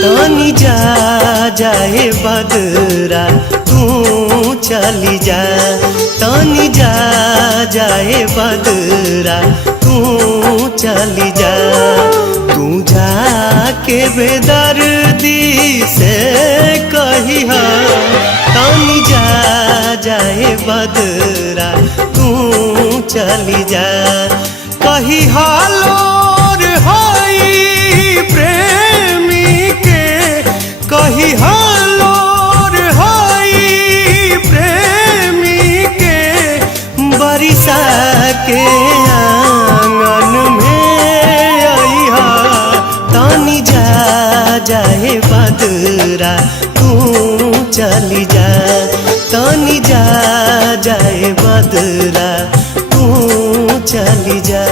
तानी जा जाए बदरा तू चली जा, तानी जा जाए बदरा तू चली जा। तू जाके बेदर्दी से कहिया, तानी जा जाए बदरा तू चली जा। कही हालोर होई प्रेमी के, कही हालोर होई प्रेमी के, बरिसा के आंगन में आइहा। तानी जा जाए बदरा तू चली जा, तानी जा जाए बदरा तू चली जा।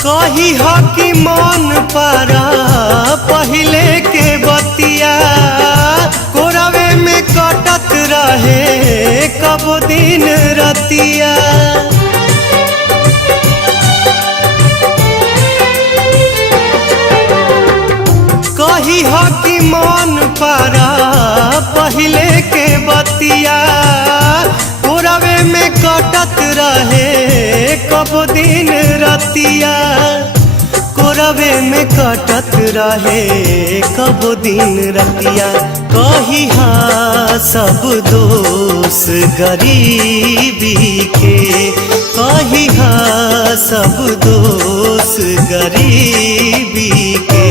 कही हो कि मन पारा पहले के बतिया, कोरावे में कटत रहे कब दिन रतिया। कही हो कि मन पारा पहले के बतिया, कोरावे में कटत रहे कब दिन रतिया। कोरावे में कटत रहे कब दिन रतिया। कही हाँ सब दोष गरीबी के, कही हाँ सब दोष गरीबी के।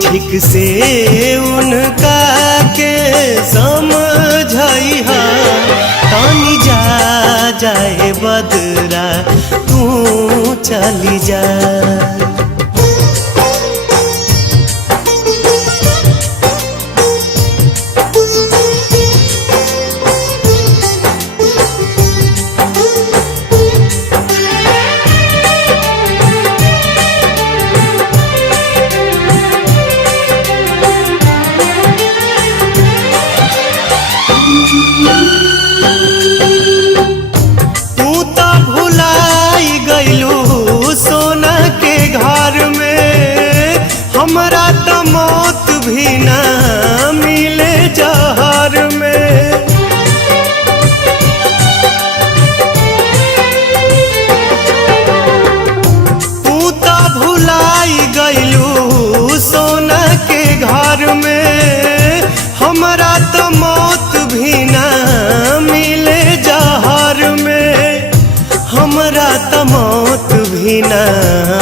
ठीक से उनका के समझइहा, तानी जा जाए बदरा तू चली जा। सोना के घर में हमरा तो मौत भी ना मिले जहर में। तू तो भुलाई गइलू सोना के घर में, हमरा तो मौत भी ना मिले जहर में। हमरा तो मौत भी ना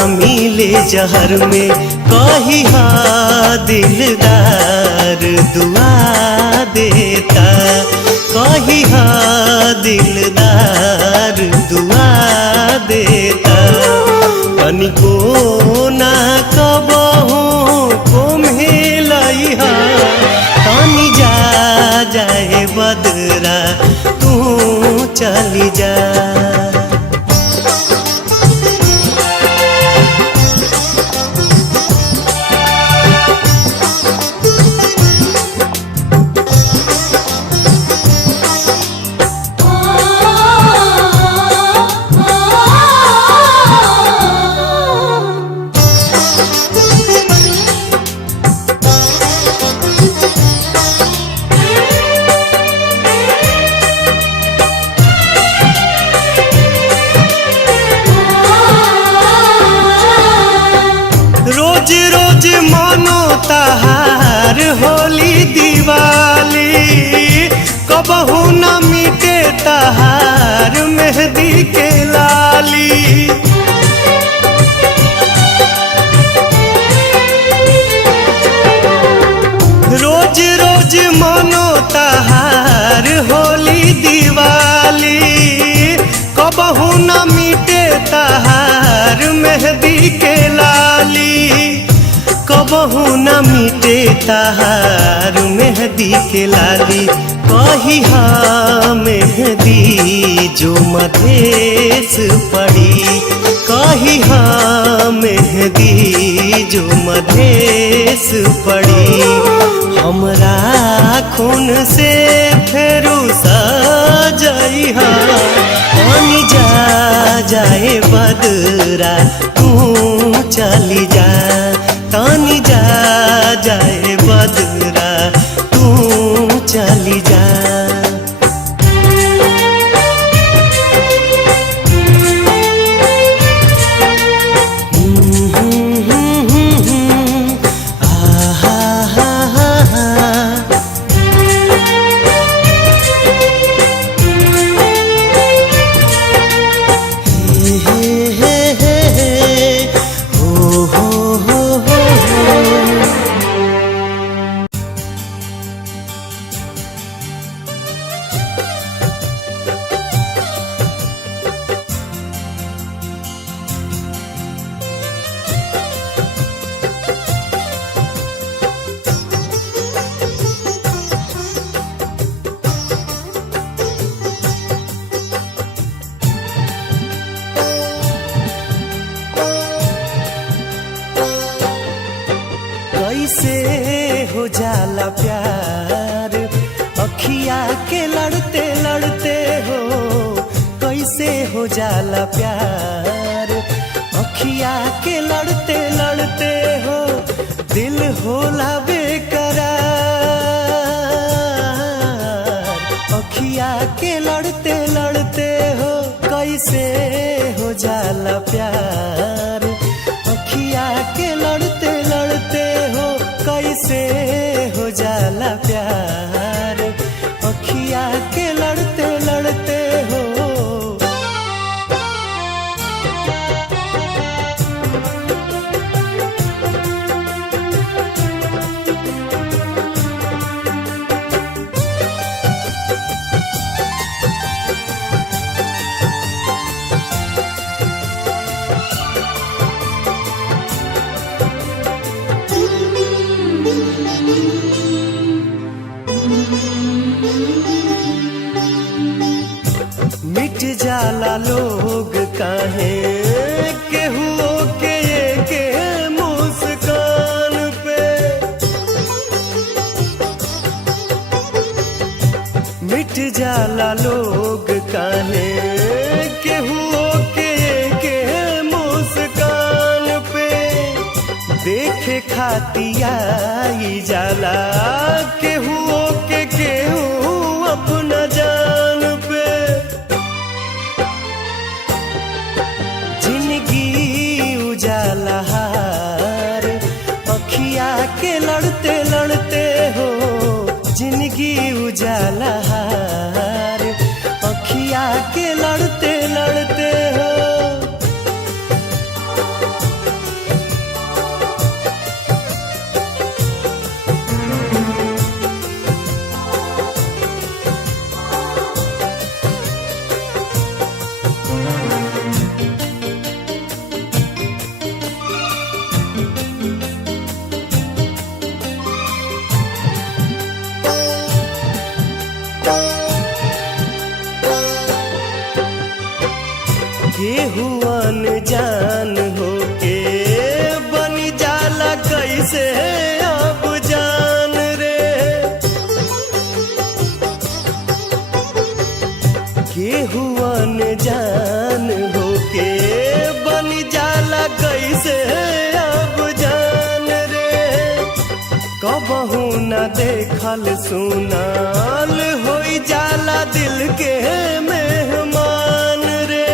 मिले जहर में। कही हाँ दिलदार दुआ देता, कही हाँ दिलदार दुआ देता। तनिको ना कबहू को मिलइहा, तानी जा जाए बदरा तू चली जा। रोज मनो तहार होली दिवाली, कबहू न मिटे तहार मेहंदी के लाली। रोज रोज मनो तहार होली दिवाली, कबहू न मिटे तहार मेहंदी के लाली, कबहू न मिटे तहार मेहंदी के लाली। कही हाँ मेहंदी जो मधेश पड़ी, कही हाँ मेहंदी जो मधेश पड़ी, हमरा खून से फेरू सजइहा। पानी जा जाए बदरा तू चली जा, तानी जा जाए बदरा तू चली जा। कैसे हो जाला प्यार अखिया के लड़ते लड़ते हो, कैसे हो जाला प्यार अखिया के लड़ते लड़ते हो। दिल होला बेकरार अखिया के लड़ते लड़ते हो, कैसे हो जाला प्यार अखिया के लड़ते लड़ते हो, कैसे हो जाला प्यार अखिया के लड़ते लड़ते हो। मिट जाला लोग काहे केहू के मुस्कान पे, मिट जाला लोग काहे केहू के मुस्कान पे। देखे खातिया जाला केहू के केहू अपना जान पे। जिंदगी उजाला हार अखिया के लड़ते लड़ते हो, जिंदगी उजाला हार अखिया के लड़ते लड़ते हो। केहू अनजान होके बन जाला कैसे अब जान रे। केहू अनजान होके बन जाला कैसे अब जान रे। कबहू न देखल सुनाल होई जाला दिल के मेहमान रे।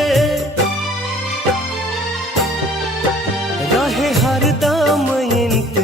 रहे हरदम इंतजार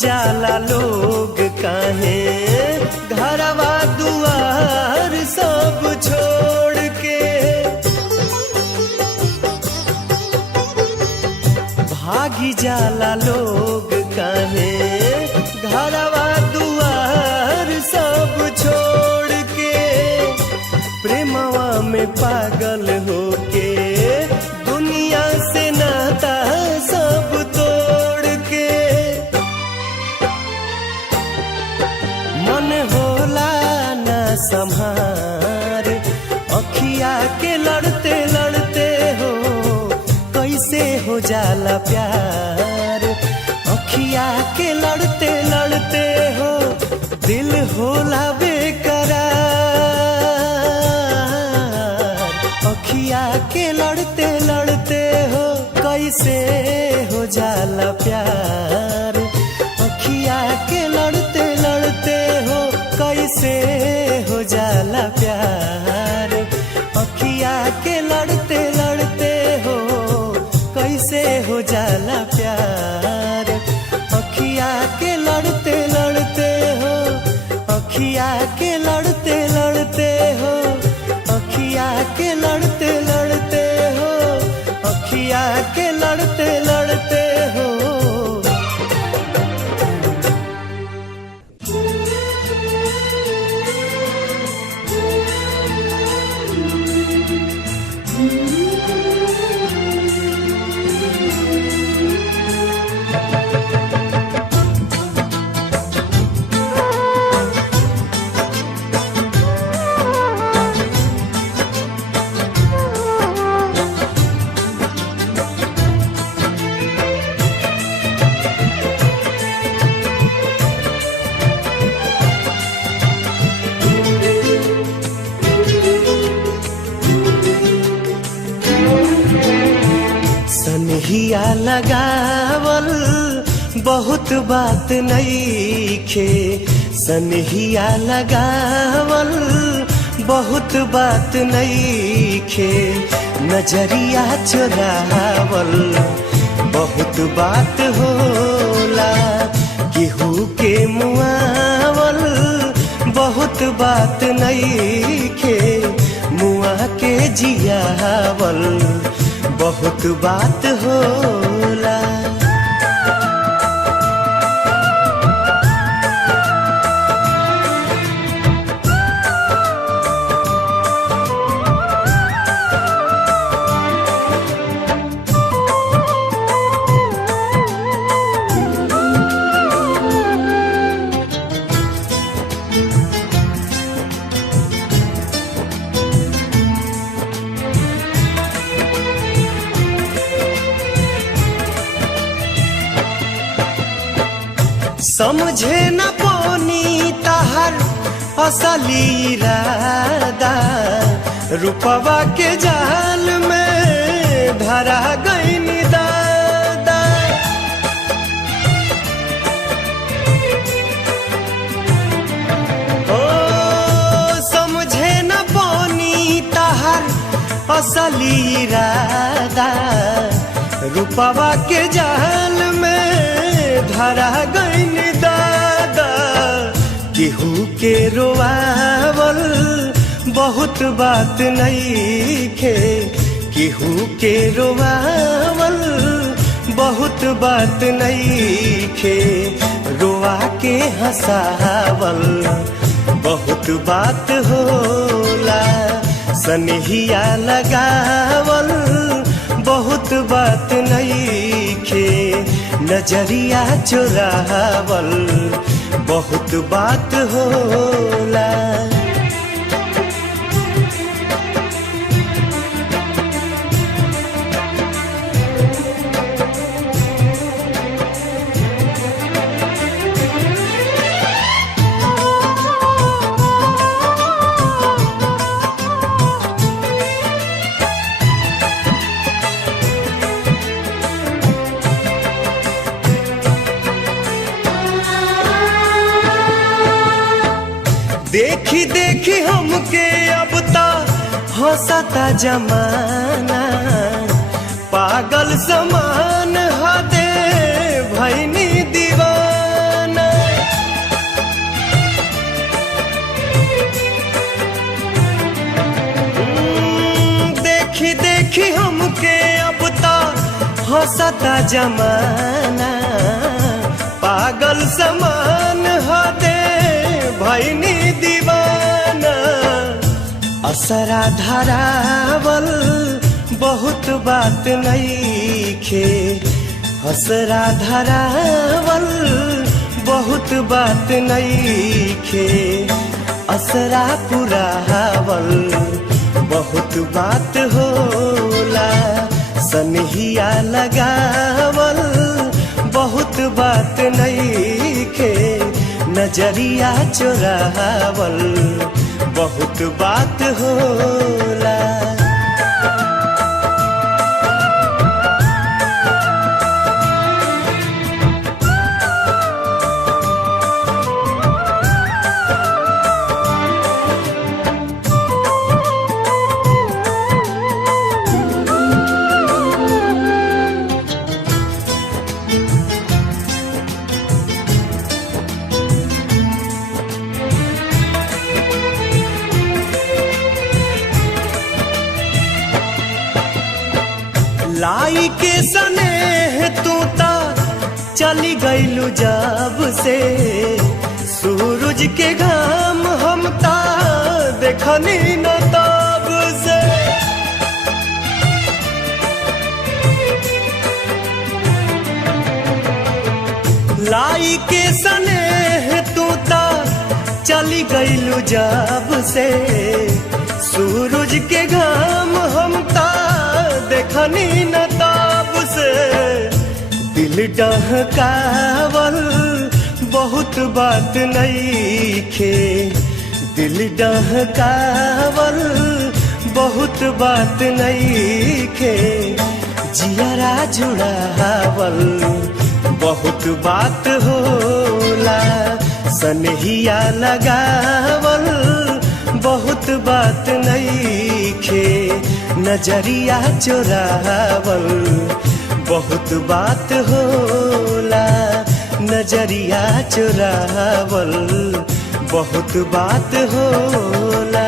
जाला लोग काहे घरवा दुआर सब छोड़ के। भागी जाला लोग काहे घरवा दुआर सब छोड़ के। प्रेमवा में पागल होके दुनिया से नाता सब तोड़ के। मन होला ना संभार अखिया के लड़ते लड़ते हो कैसे हो जाला प्यार। अखिया के लड़ते लड़ते हो दिल होला बेकरार। अखिया के लड़ते लड़ते हो कैसे हो जाला प्यार। अखिया के लड़ते लड़ते हो कैसे हो जाला प्यार। अखिया के लड़ते लड़ते हो कैसे हो जाला प्यार। अखिया के लड़ते लड़ते हो अखिया के लड़ते लड़ते हो अखिया के लड़ते लड़ते हो अखिया के लड़ते लड़ते हो। सनहिया लगावल बहुत बात नईखे। सनहिया लगावल बहुत बात नईखे। नजरिया चुरावल बहुत बात होला। केहू के मुआवल बहुत बात नईखे। मुआ के जियावल बहुत बात होला। समझे न पोनी तहर असली इरादा। रूपवा के जाल में धरा गई दादा। ओ समझे न पोनी तहर असली इरादा। रूपवा के जाल में धरा गई दादा। केहू के रोआवल बहुत बात नईखे। केहू के रोआवल बहुत बात नईखे। रोआ के हंसावल बहुत बात होला। सनहिया लगावल बहुत बात नईखे। नजरिया चुरावल बहुत बात होला। देखी देखी हमके अब ता हंसता जमाना, पागल समान हदे भैनी दीवाना। हंसता जमाना पागल समान हदे भैनी दीवाना असरा धरावल बहुत बात नईखे असरा धरावल बहुत बात नईखे असरा पुरावल बहुत बात होला सनहिया लगावल बहुत बात नईखे नजरिया चुरावल बहुत बात होला लाई के सनेह तू ता चली गईलू जब से सूरज के घाम हम ता देखनी न तब से लाई के सनेह तू ता चली गईलू जब से सूरज के घाम हम ता देखनी न ताब से दिल डहकावल बहुत बात नईखे दिल डहकावल बहुत बात नईखे जियरा जुड़ावल बहुत बात होला सनहिया लगावल बहुत बात नईखे नजरिया चुरावल बहुत बात होला नजरिया चुरावल बहुत बात होला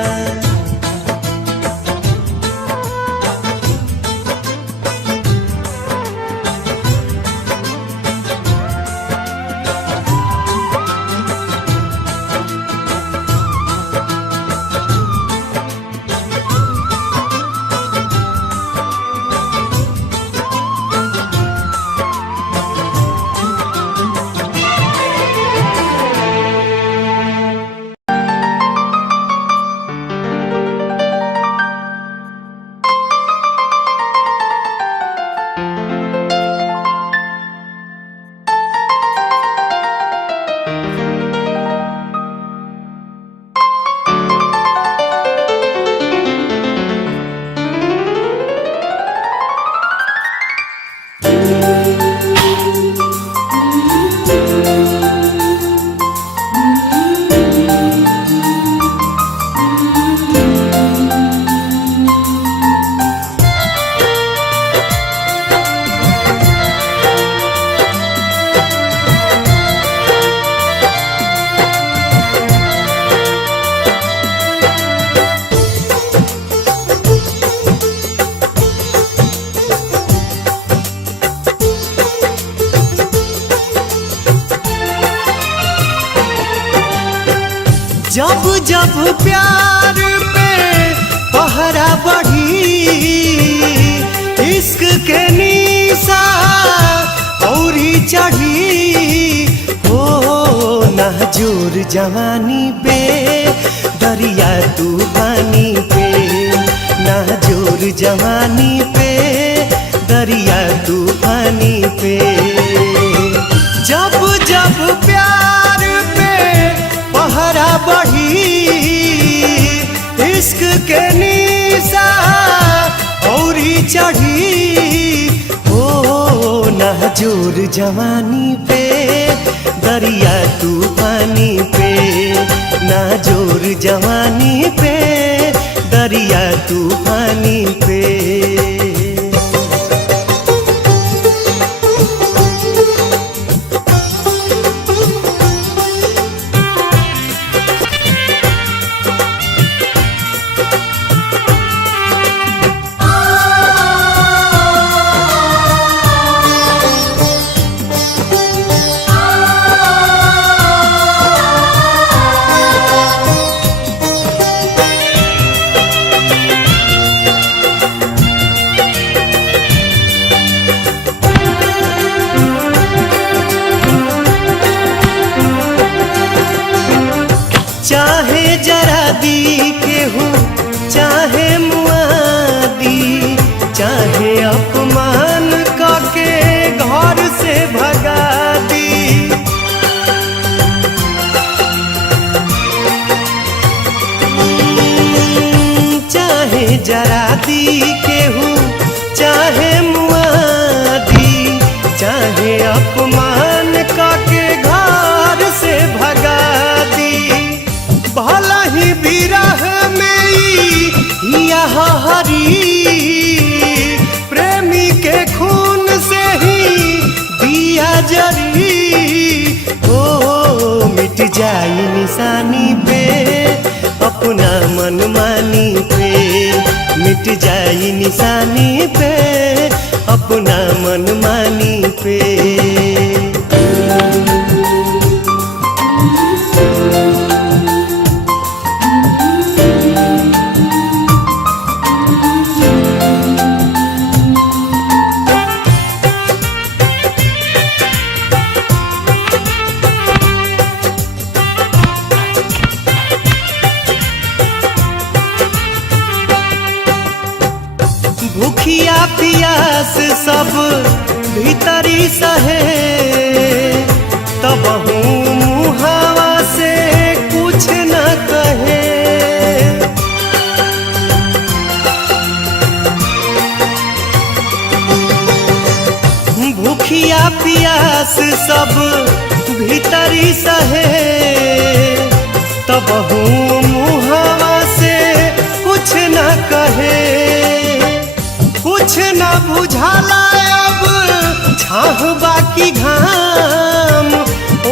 जब जब प्यार पे पहरा बढ़ी इश्क के निशा औरी चढ़ी हो नाजुर जवानी पे दरिया तूफानी पे नाजुर जवानी पे दरिया तूफानी पे जब जब प्यार पे पहरा बढ़ी इश्क के निशा औरी चढ़ी हो नाजुर जवानी पे दरिया तूफानी पे नाजुर जवानी पे दरिया तूफानी पे जरा दी केहू चाहे मुआदी चाहे अपमान करके घर से भगा दी। चाहे जरा दी केहू चाहे मुआदी चाहे अपमान करके घर से भगा दी। भला ही विरह में यह हरी प्रेमी के खून से ही दिया जरी। ओ मिट जाई निशानी पे अपना मनमानी पे मिट जाई निशानी पे अपना मनमानी पे। भूखिया पियास सब भीतरी सहे तब मुहावा से कुछ न कहे। भूखिया पियास सब भीतरी सहे तब मुहावा से कुछ न कहे। कुछ न बुझाला अब छाह बाकी घाम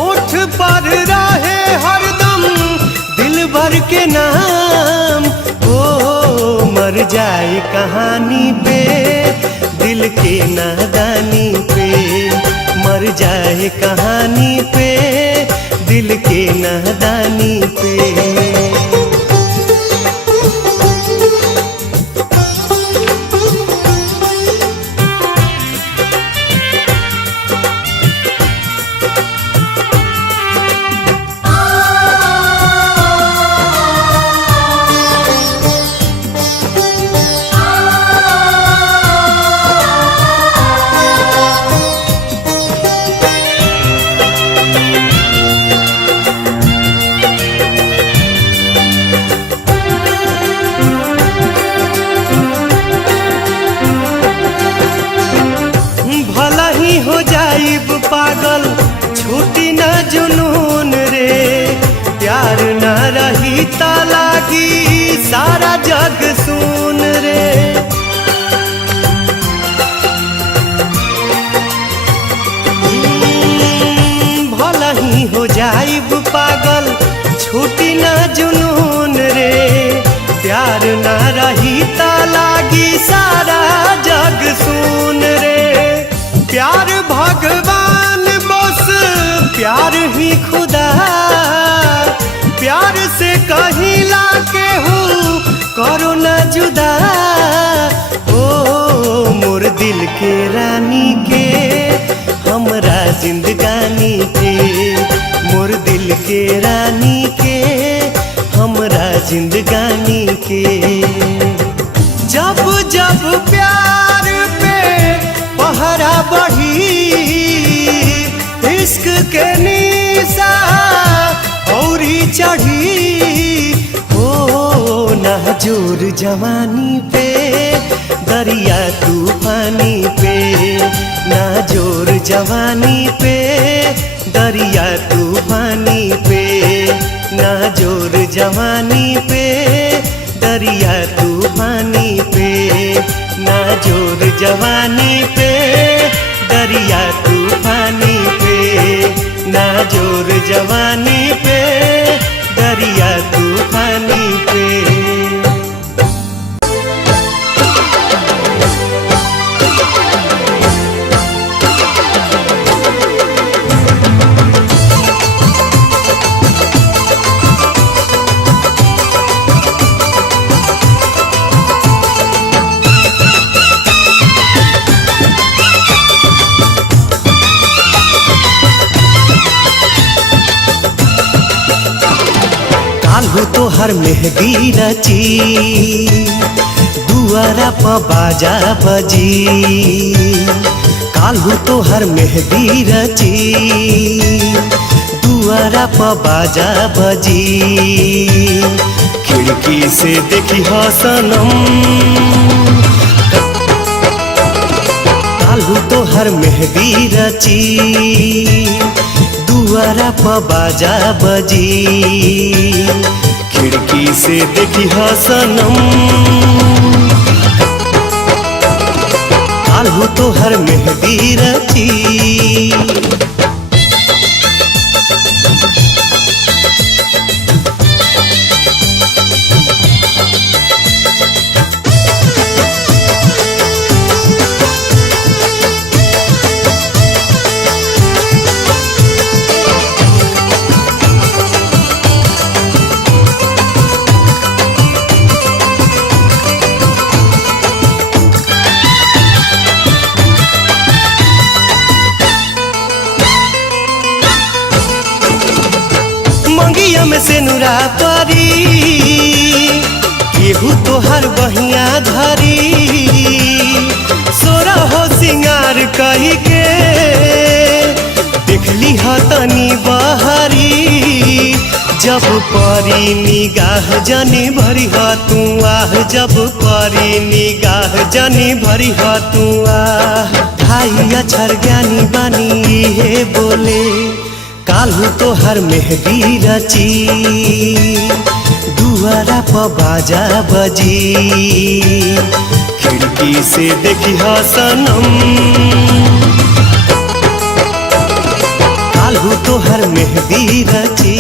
ओठ पर रहे हरदम दिल भर के नाम। ओ मर जाए कहानी पे दिल के नादानी पे मर जाए कहानी पे दिल के नादानी पे। हो जाइब पागल छूटी न जुनून रे प्यार न रही ता लागी सारा जग सुन रे। भला ही हो जाइब पागल छूटी न जुनून रे प्यार न रही ता लागी सारा जग सुन रे। प्यार भगवान बस प्यार ही खुदा प्यार से कहिला केहू करो न जुदा। ओ मोर दिल के रानी के हमरा जिंदगानी के मोर दिल के रानी के हमरा जिंदगानी के। जब जब प्यार पे पहरा बढ़ी इश्क के निशा औरी चढ़ी। ओ नाजुर जवानी पे दरिया तूफानी पे नाजुर जवानी पे दरिया तूफानी पे नाजुर जवानी पे दरिया तूफानी पे नाजुर जवानी पे दरिया तूफानी पे नाजुर जवानी पे दरिया तूफानी पे। काल्हू तोहर मेहदी रची दुआरा प बाजा बजी काल्हू तोहर मेहदी रची दुआरा प बाजा बजी खिड़की से देखी सनम काल्हू तोहर मेहदी रची दुआरा प बाजा बजी खिड़की से देखी सनम काल्हू तोहर मेहदी रची मंगिया में से नुरा परी केहू तोहर बहिया धरी सोरा हो सिंगार कही के देखली तनी बहरी जब परी निगाह जनी भरी तू आह जब परी निगाह जनी भरी तू आह भाई अक्षर ज्ञानी बनी हे बोले काल्हू तोहर मेहदी रची दुआरा प बाजा बजी खिड़की से देखी सनम काल्हू तोहर मेहदी रची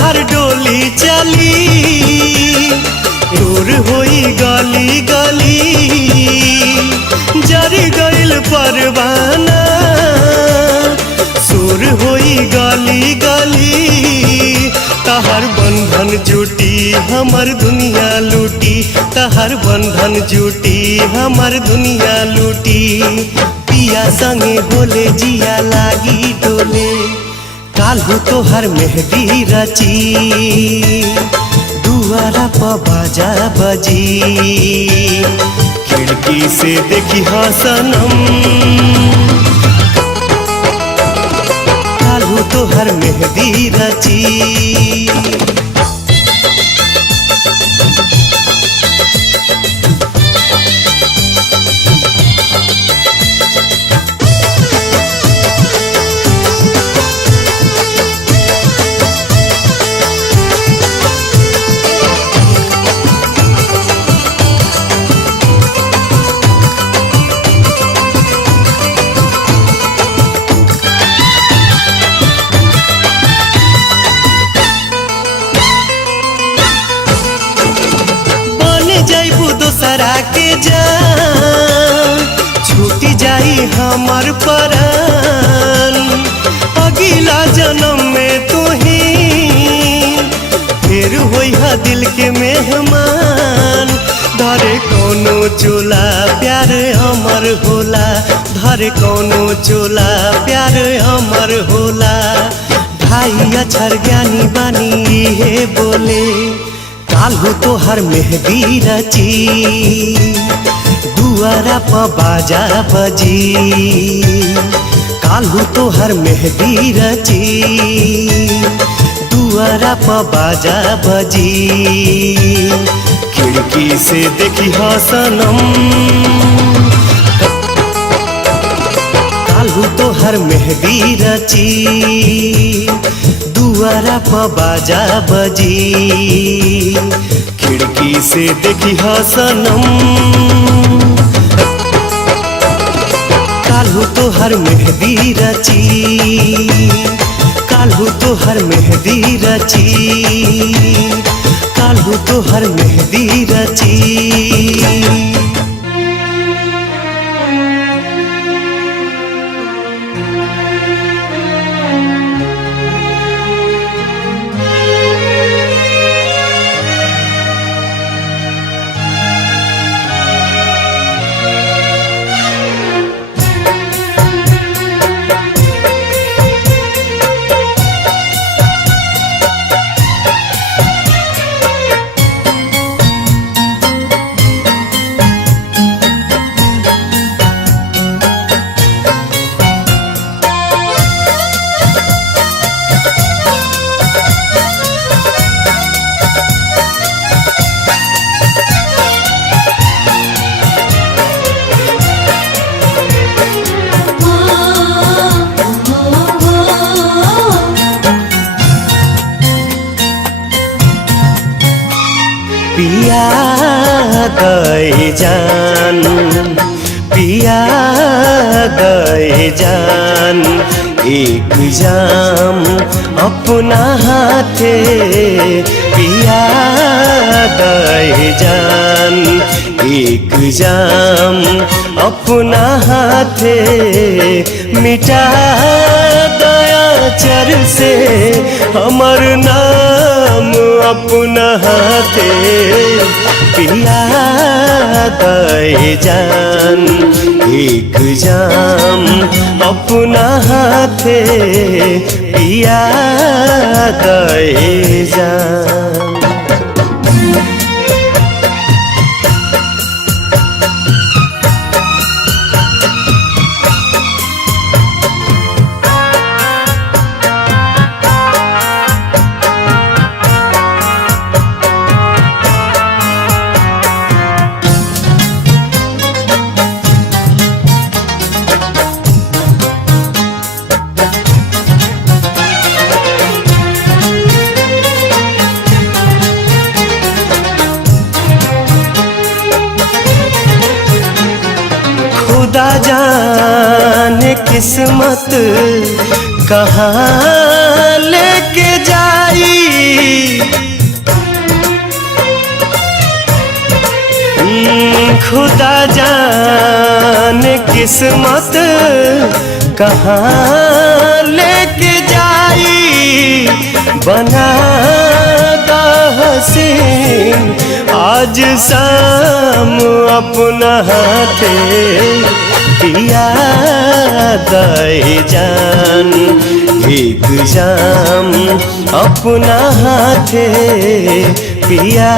हर डोली चली दूर होई गली गली जरी गइल परवाना सुर होई गली गली तहर बंधन जुटी हमर दुनिया लूटी तहर बंधन जुटी हमर दुनिया लूटी पिया संगे बोले जिया लागी डोले काल्हू तोहर मेहदी रची दुआरा प बाजा बजी खिड़की से देखी सनम काल्हू तोहर मेहदी रची जैबू दोसरा के जान छूटी जाई हमर परान अगला जन्म में तू ही फिर होई दिल के मेहमान धरे कोनो चोला प्यार हमर होला धरे कोनो चोला प्यार हमर होला भाई अक्षर ज्ञानी बानी हे बोले काल्हू तोहर मेहदी रची दुआरा प बाजा बजी काल्हू तोहर मेहदी रची दुआरा प बाजा बजी खिड़की से देखी सनम काल्हू तोहर मेहदी रची दुआरा प बाजा बजी खिड़की से देखी सनम काल्हू तोहर मेहदी रची काल्हू तोहर मेहदी रची काल्हू तोहर मेहदी रची। दे जान, पिया दे जान। एक जाम अपना हाथे पिया दे जान, एक जाम अपना हाथे मिटा दया चर से हमर नाम अपना हाथे पिया दे जान। एक जाम अपना हाथे पिया दे जान। खुदा जाने किस्मत कहाँ लेके जाई, खुदा जाने किस्मत कहाँ लेके जाई। बना दा हसीन आज शाम अपना हाथे पिया दे जान। एक जाम अपना हाथे पिया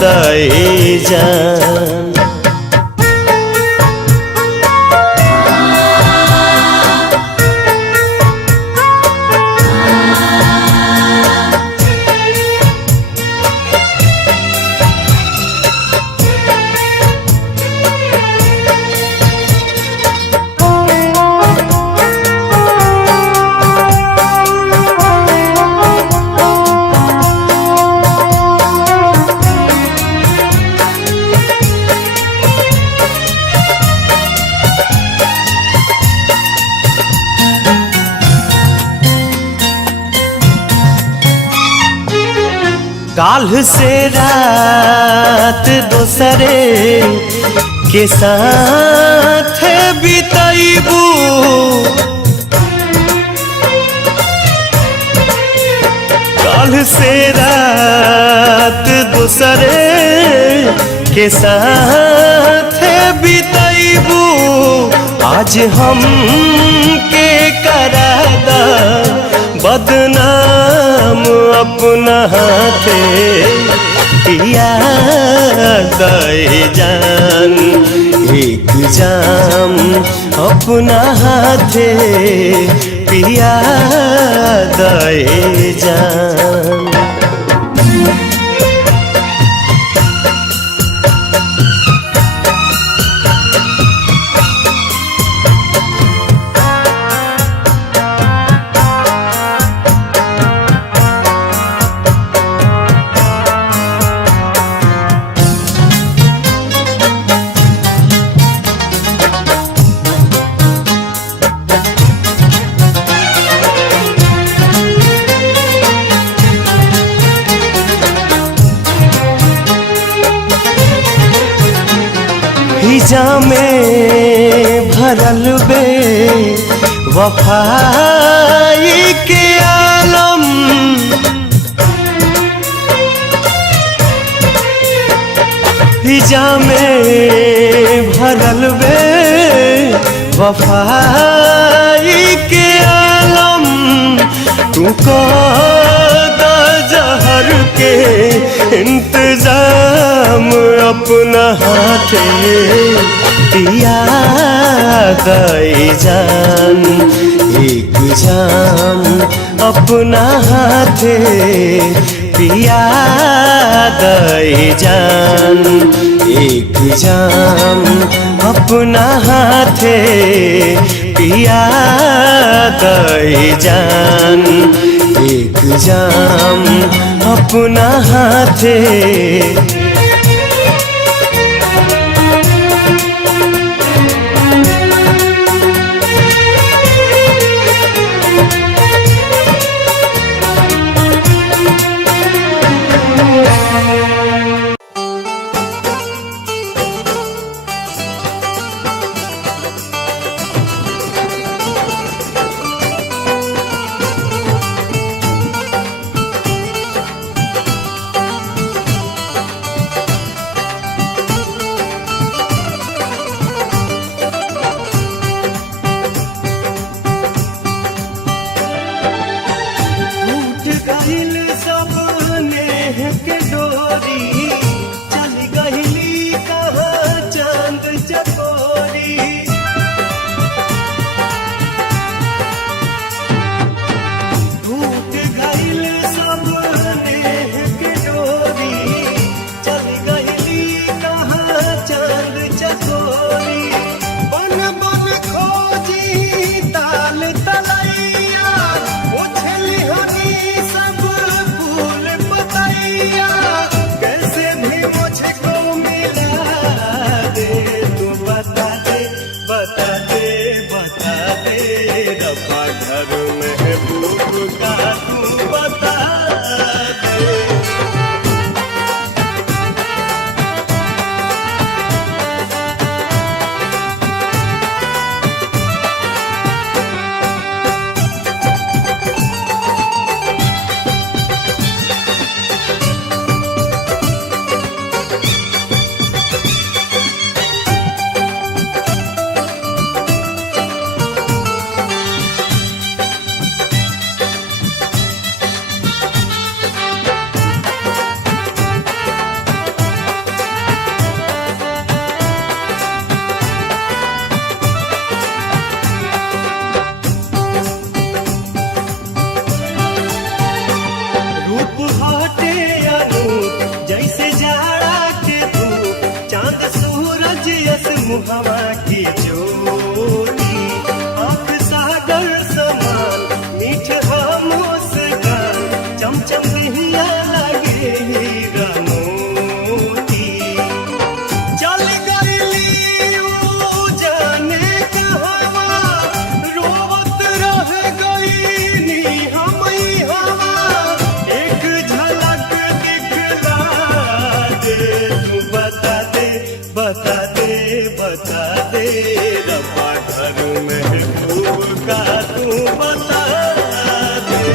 दे जान। काल से रात दोसरे के साथ बिताइबू, काल से रात दोसरे के साथ बिताइबू। आज हम के करादा बदनाम अपना हाथे पिया दे जान। एक जाम अपना हाथे पिया दे जान। हिजा में भरल बे वफाई के आलम, हिजा में भरल बे वफाई के आलम। तू को जहर के इंतजाम अपना हाथे पिया दे जान। एक जाम अपना हाथे पिया दे जान। एक जाम अपना हाथे पिया दे जान। एक जाम अपना हाथे रब्बा घर महबूब का तू बता दे। हवा की ज्योति आँख सागर समान मीठ मुस्कान चमचम हिया लगे हीरा मोती। चल गईली ऊ जाने कहवा रोवत रह गईनी हमई हवा एक झलक दिखला दे तू बता दे बता दे बता दे रब्बा घर महबूब का तू बता दे।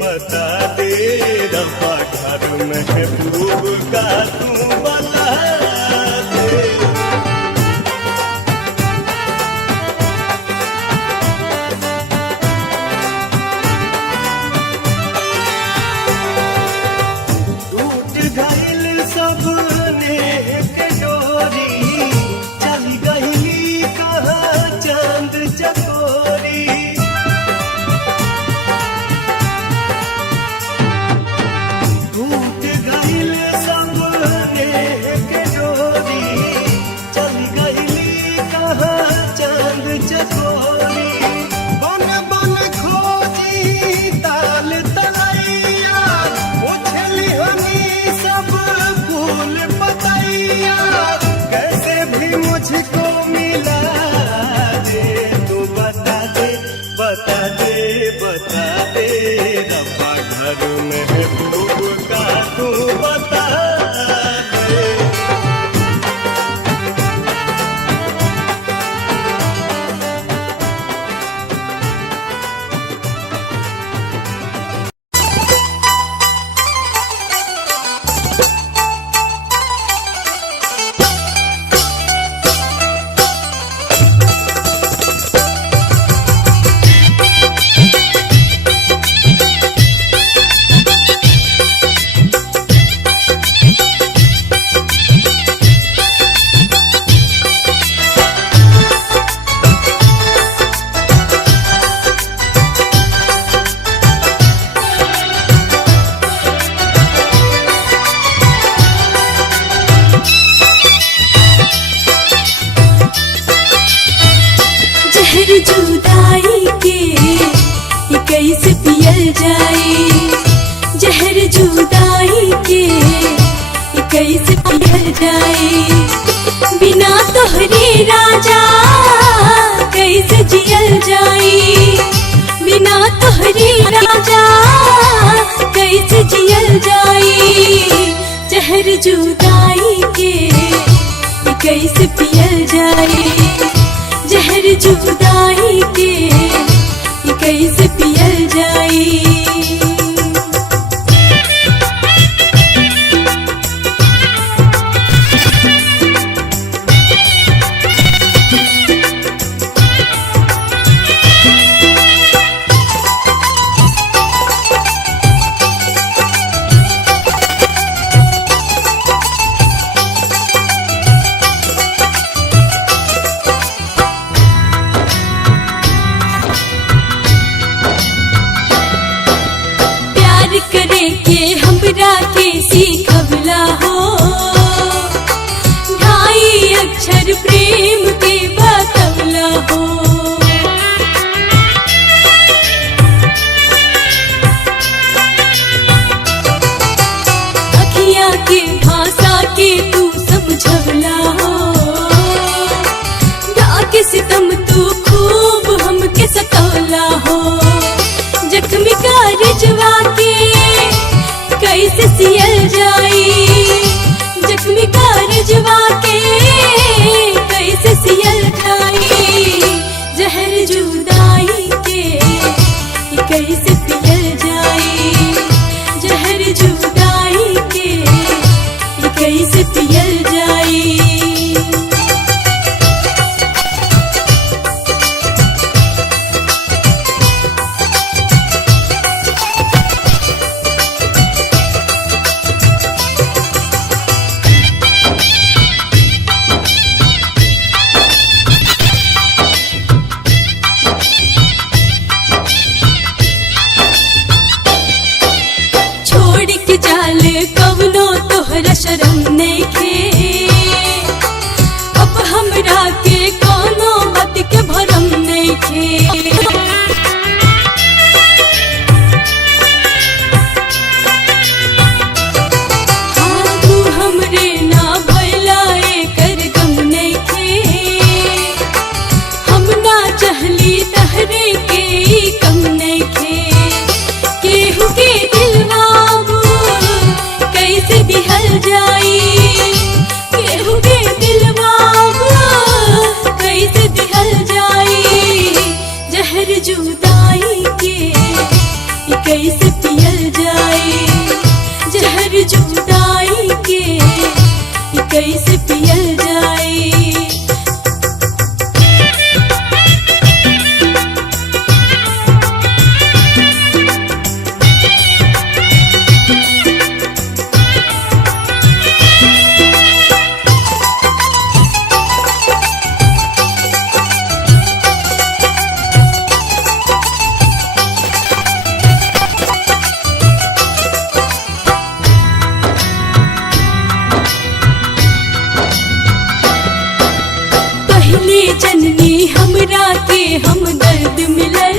बता दे रब्बा घर महबूब का तू बता दे। टूट गइल सबने के डोरी चल गइली कहाँ चांद चकोरी। राजा कैसे जियल जाई, बिना तोहरे राजा कैसे जियल जाई। जहर जुदाई के कैसे पियल जाई, जहर जुदाई के कैसे पियल जाई। करे के हमरा के सीखवला हो, ढाई अक्षर प्रेम के बतवला हो। अखियाँ के भाषा के तू समझवला हो, ढाके सितम तू खूब हमके सतवला हो। जख्मी कारजवा के कैसे सियल जाई, जख्मी कारजवा के कैसे सियल जाई। जहर जुदाई के कैसे पियल जाई, जहर जुदाई के कैसे पियल जाई। कवनो तोहरा शरम नइखे, अब हमरा के कोनो बात के भरम नइखे। हाँ तू हमरे ना भइला एकर गम नइखे, हम ना चाहली तहरे के कम नइखे। केहू के दिलवा कैसे दिहल जाई, केहू के दिलवा कैसे दिहल जाई। जहर जुदाई के कैसे पियल जाई, जहर जुदाई के कैसे पियल जाई। जननी हमरा के हम दर्द मिलल,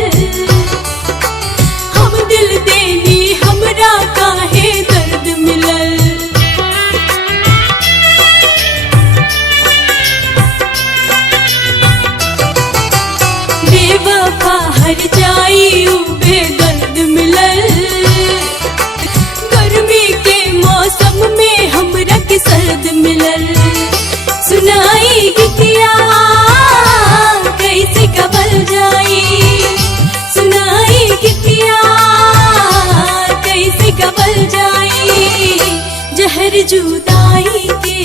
हम दिल देनी हमरा काहे दर्द मिलल। बेवफा हर जाई बेदर्द मिलल, गर्मी के मौसम में हमरा के सर्द मिलल। सुनाई गीतिया कैसे कबल जाई, सुनाई गीतिया कैसे कबल जाई। जहर जुदाई के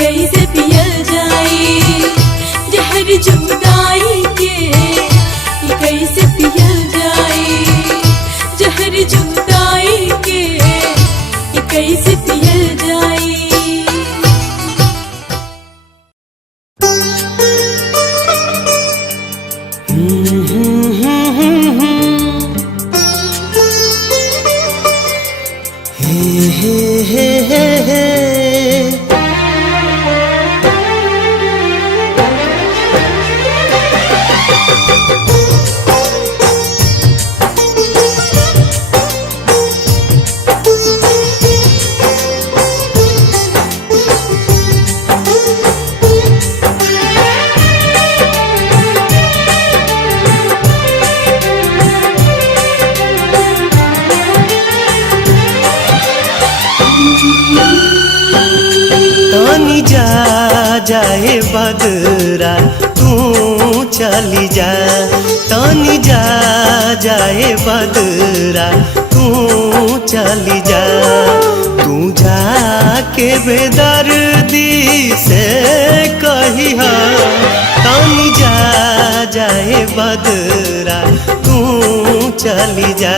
कैसे पियल जाई, जहर जुदाई के कैसे पियल जाई, जहर जुदाई के कैसे पियल जाई। चली जा तनी जा जाए बदरा तू चली जा तू जाके बेदर्दी से कहिया तनी जा जाए बदरा तू चली जा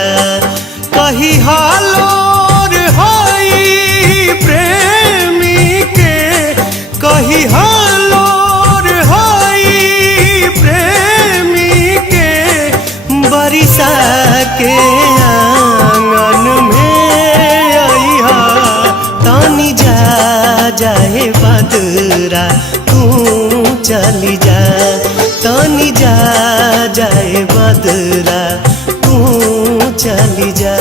कही हालोर होई प्रेमी के कही हालोर होई प्रेमी के बरिसा के आंगन में आइहा तनी जा जाए बदरा तू चली जा तनी जा जाए बदरा तू चली जा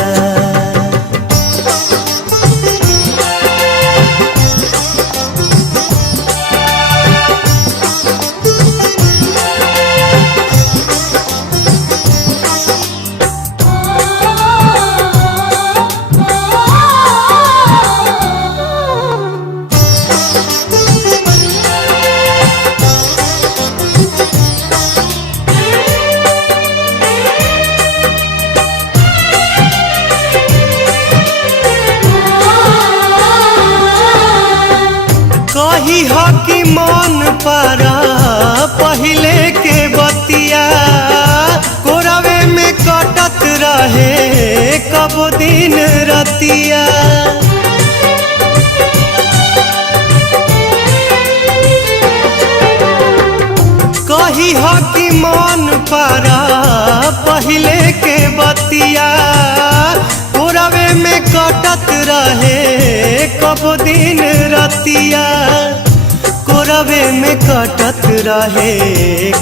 कही हो कि मन पारा पहले के बतिया कोरावे में कटत रहे कब दिन रतिया कही हो कि मन पारा पहले के बतिया कोरावे में कटत रहे कब दिन रतिया कोरावे में कटत रहे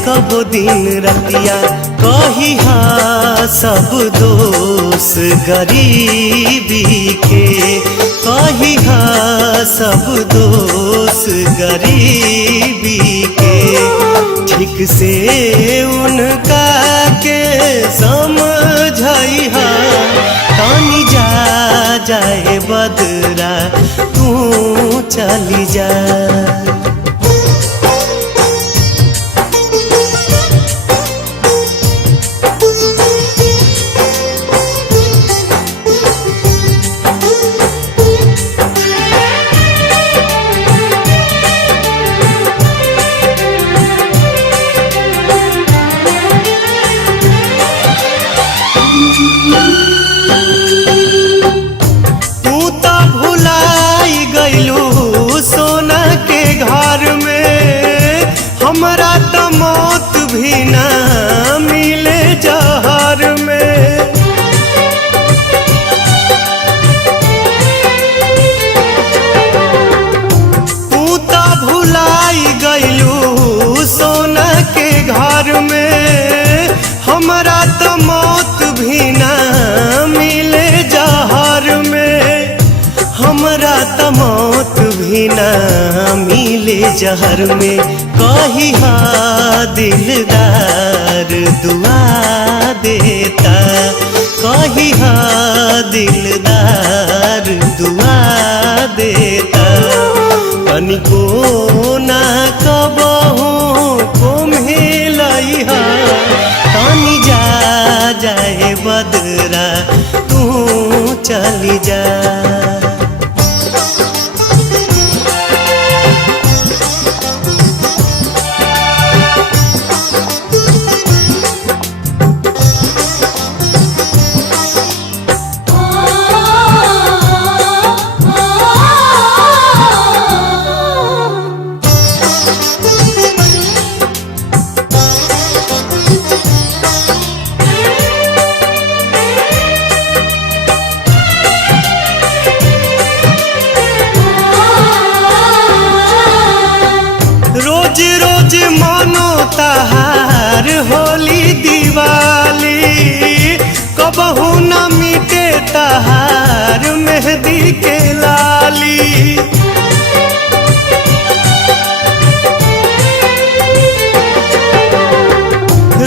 कब दिन रतिया कही हाँ सब दोष गरीबी के कही हाँ सब दोष गरीबी के ठीक से उनका के समझाइहा तनी जा जाए बदरा तू चली जा हमरा तो मौत भी ना मिले जहर में तू तो भुलाई गइलू सोना के घर में हमरा तो मौत भी ना मिले जहर में हमरा तो मौत भी ना मिले जहर में कही हाँ दिलदार दुआ देता कही हाँ दिलदार दुआ देता तनिको ना कबहू को मिलइहा तनी जा जाए बदरा तू चली जा रोज रोज मानो तहार होली दिवाली कबहू न मिटे तहार मेहंदी के लाली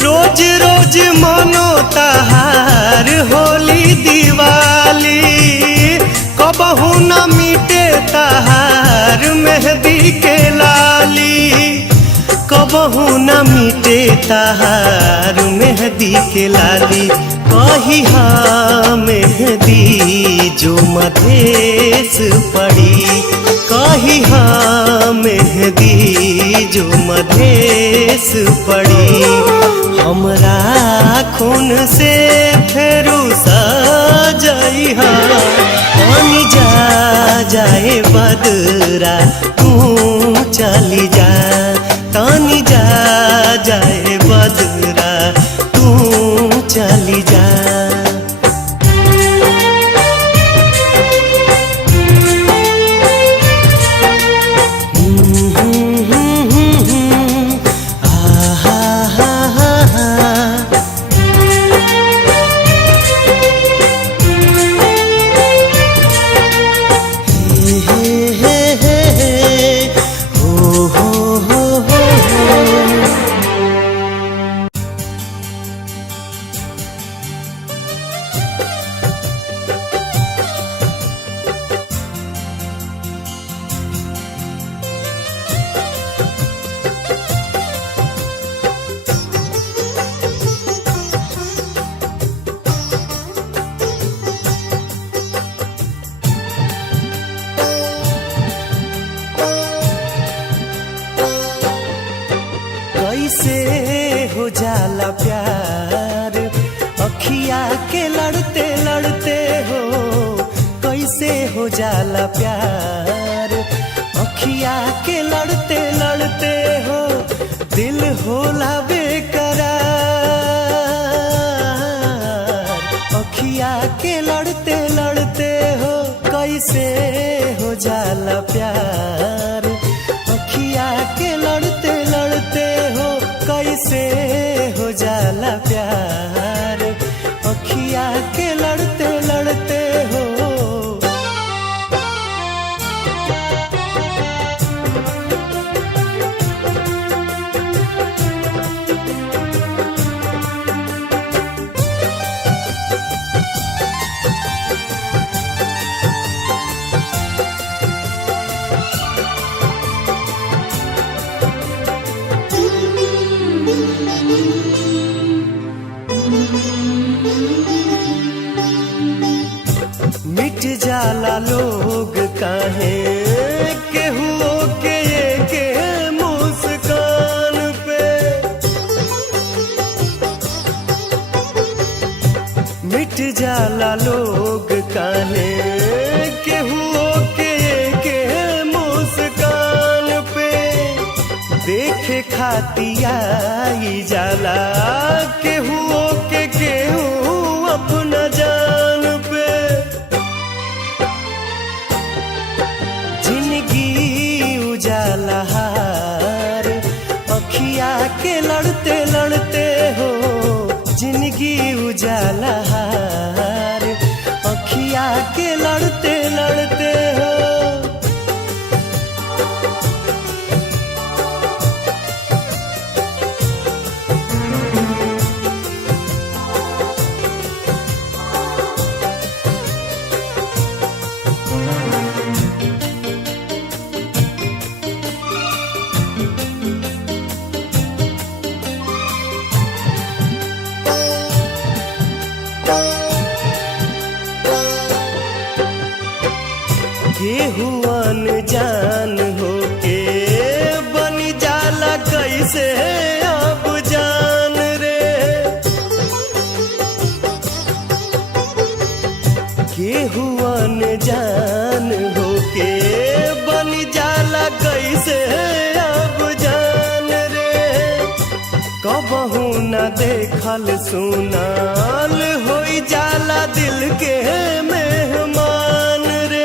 रोज रोज मानो तहार होली दिवाली कबहू न मिटे तहार मेहंदी के लाली कबहू न मिटे मिटे ताहार मेहंदी के लाली कही हाँ मेहंदी जो मधेश पड़ी कही हाँ मेहंदी जो मधेश पड़ी हमरा खून से फेरू सजई पानी जा जाए बदरा तू चली जा तानी जा जाए बदरा तू चली जा कैसे हो जाला प्यार अखिया के लड़ते लड़ते हो कैसे हो जाला प्यार अखिया के लड़ते लड़ते हो दिल होला बेकरार अखिया के लड़ते लड़ते हो कैसे हो जाला प्यार अखिया के लड़ते लड़ते हो कैसे हो जाला प्यार अखिया के लड़ते लड़ते हो मिट जाला लोग काहे केहू के के मुस्कान पे मिट जाला लोग काहे केहू के मुस्कान पे देखे खातिया जाला केहू के केहू अपना जान पे उजाला हार अखिया के लड़ते लड़ते हो जिंदगी उजाला हार अखिया के लड़ते लड़ते हो केहू अनजान होके बनी जाला कैसे अब जान रे केहू अनजान होके बनी जाला कैसे अब जान रे कबहू न देखल सुनाल होई जाला दिल के मेहमान रे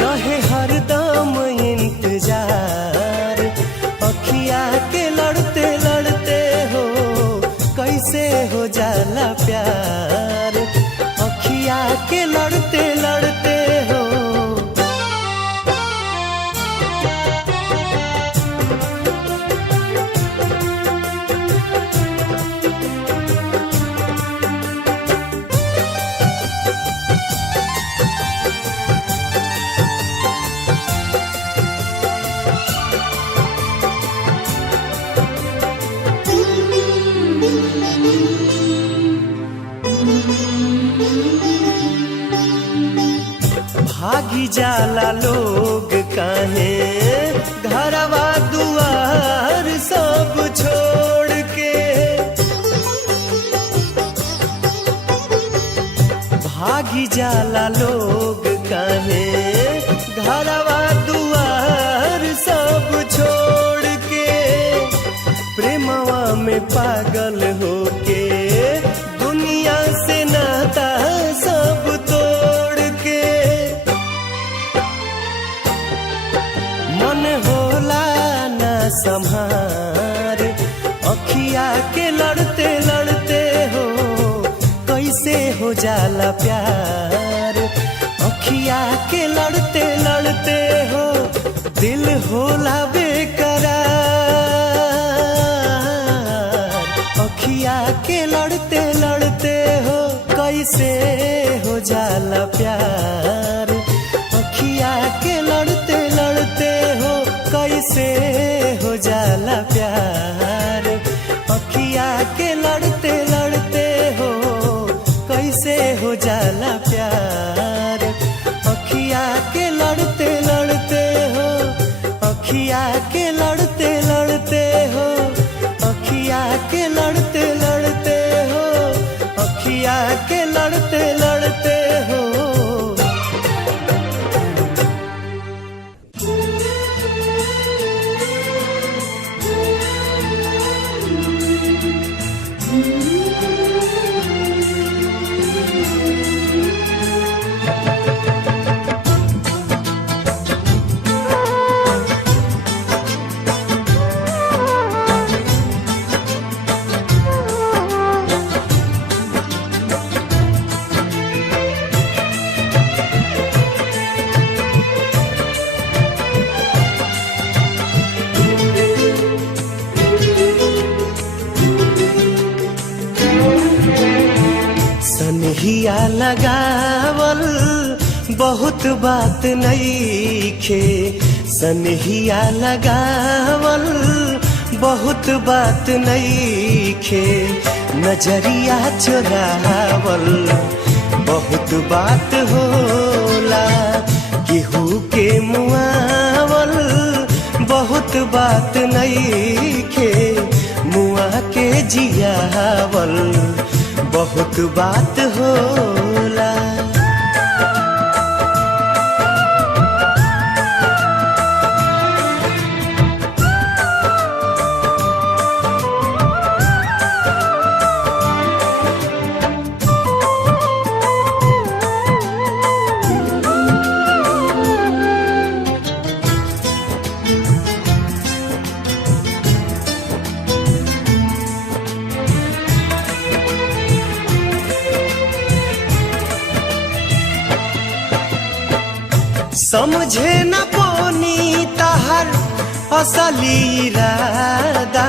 रहे हरदम इंतजार अखिया के लड़ते लड़ते हो कैसे हो जाला प्यार अखिया के लड़ते लड़ते हो भागी जाला लोग काहे घरवा दुआर सब छोड़ के। भागी जाला लोग काहे घरवा दुआर सब छोड़ के। प्रेमवा में पागल होके दुनिया से नाता सब तोड़ के। मन होला ना संहार अखिया के लड़ते लड़ते हो कैसे हो जाला प्यार। अखिया के लड़ते लड़ते हो दिल होला बेकरार। अखिया के लड़ते लड़ते हो कैसे हो जाला प्यार। अखिया के लड़ते लड़ते हो कैसे हो जाला प्यार। अखिया के लड़ते लड़ते हो कैसे हो जाला प्यार। अखिया के लड़ते लड़ते हो अखिया के लड़ते लड़ते हो अखिया के लड़ते लड़ते हो अखिया के लड़ते लड़ते हो। सनहिया लगावल बहुत बात नईखे। सनहिया लगावल बहुत बात नईखे। नजरिया चुरावल बहुत बात होला। केहू के मुआवल बहुत बात नईखे। मुआ के जियावल बहुत बात होला। समझे न पोनी तहर असली इरादा।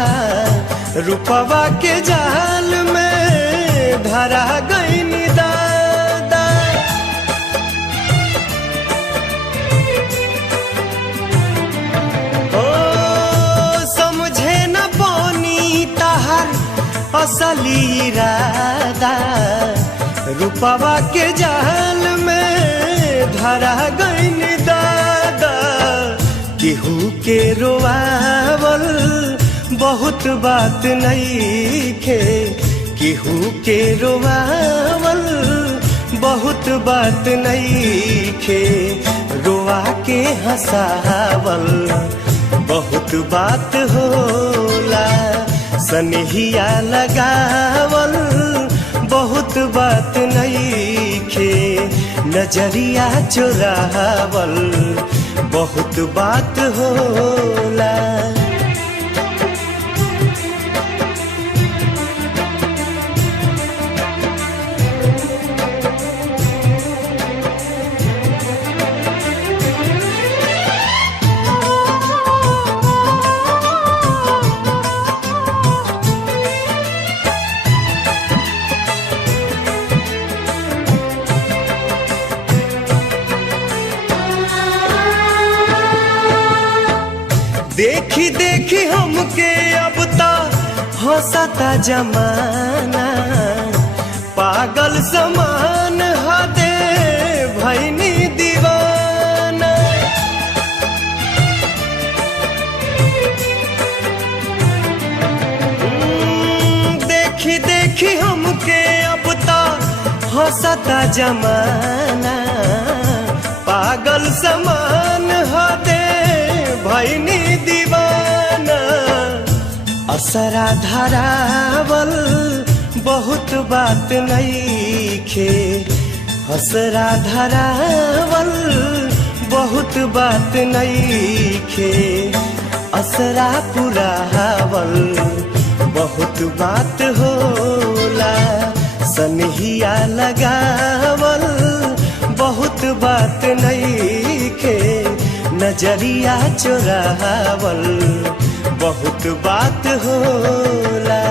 रूपवा के जाल में धरा गईन दादा। ओ समझे न पोनी तहर असली इरादा। रूपवा के जाल में धरा गईन दादा। केहू के रोवावल बहुत बात नईखे। केहू के रोवावल बहुत बात नईखे। रोआ के हंसावल बहुत बात होला। सनहिया लगावल बहुत बात नईखे। नजरिया चुरावल बहुत बात होला। देखी देखी हमके अब ता हंसता जमाना। पागल समान हदे भैनी दीवाना। देखी देखी हमके अब ता हंसता जमाना। पागल समान हदे भैनी दीवाना। असरा धरावल बहुत बात नईखे। असरा धरावल बहुत बात नईखे। असरा पुरावल बहुत बात होला। सनहिया लगावल बहुत बात नईखे। नजरिया चुरावल बहुत बात होला।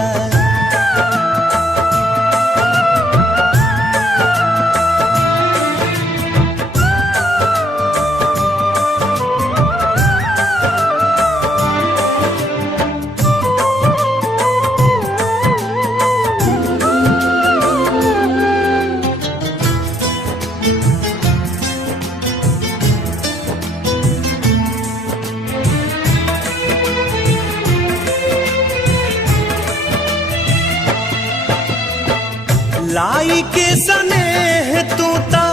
लाई के सनेह तू ता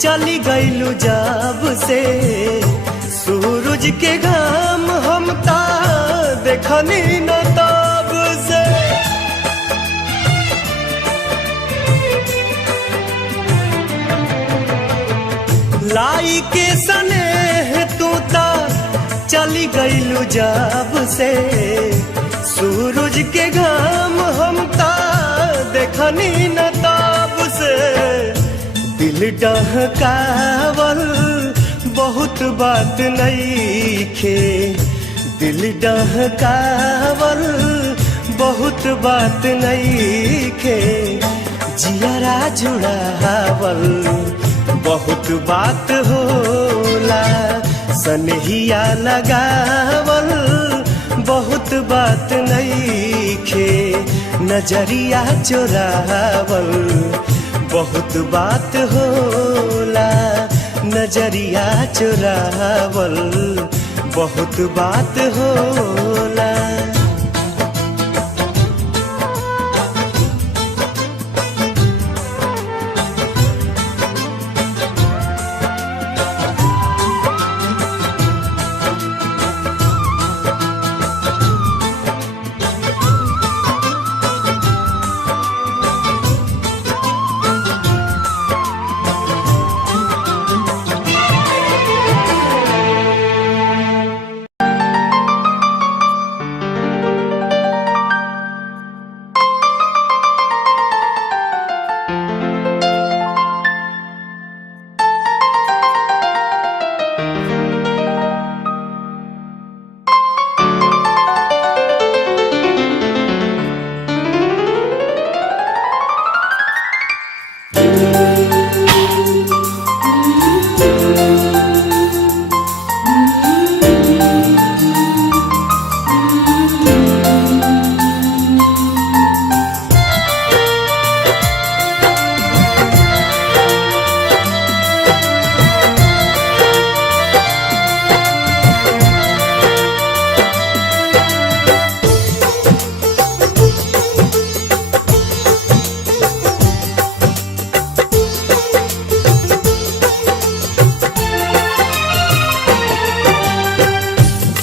चली गईलू जब से। सूरज के घाम हम ता देखनी न तब से। लाई के सनेह तू ता चली गईलू जब से। सूरज के घाम हम ता देखनी न ताब से। दिल डहकावल बहुत बात नईखे। दिल डहकावल बहुत बात नईखे। जियरा जुड़ावल बहुत बात होला। सनहिया लगावल बहुत बात नईखे। नजरिया चुरावल बहुत बात होला। नजरिया चुरावल बहुत बात होला।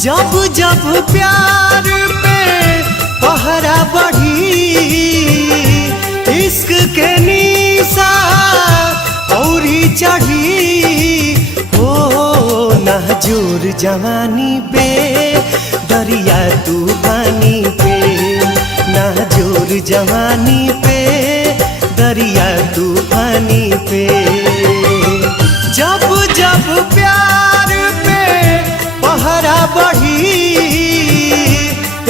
जब जब प्यार पे पहरा बढ़ी। इश्क के निशा औरी चढ़ी। हो नाजुर जवानी पे दरिया तूफानी पे। नाजुर जवानी पे दरिया तूफानी पे। जब जब प्यार पे पहरा बढ़ी।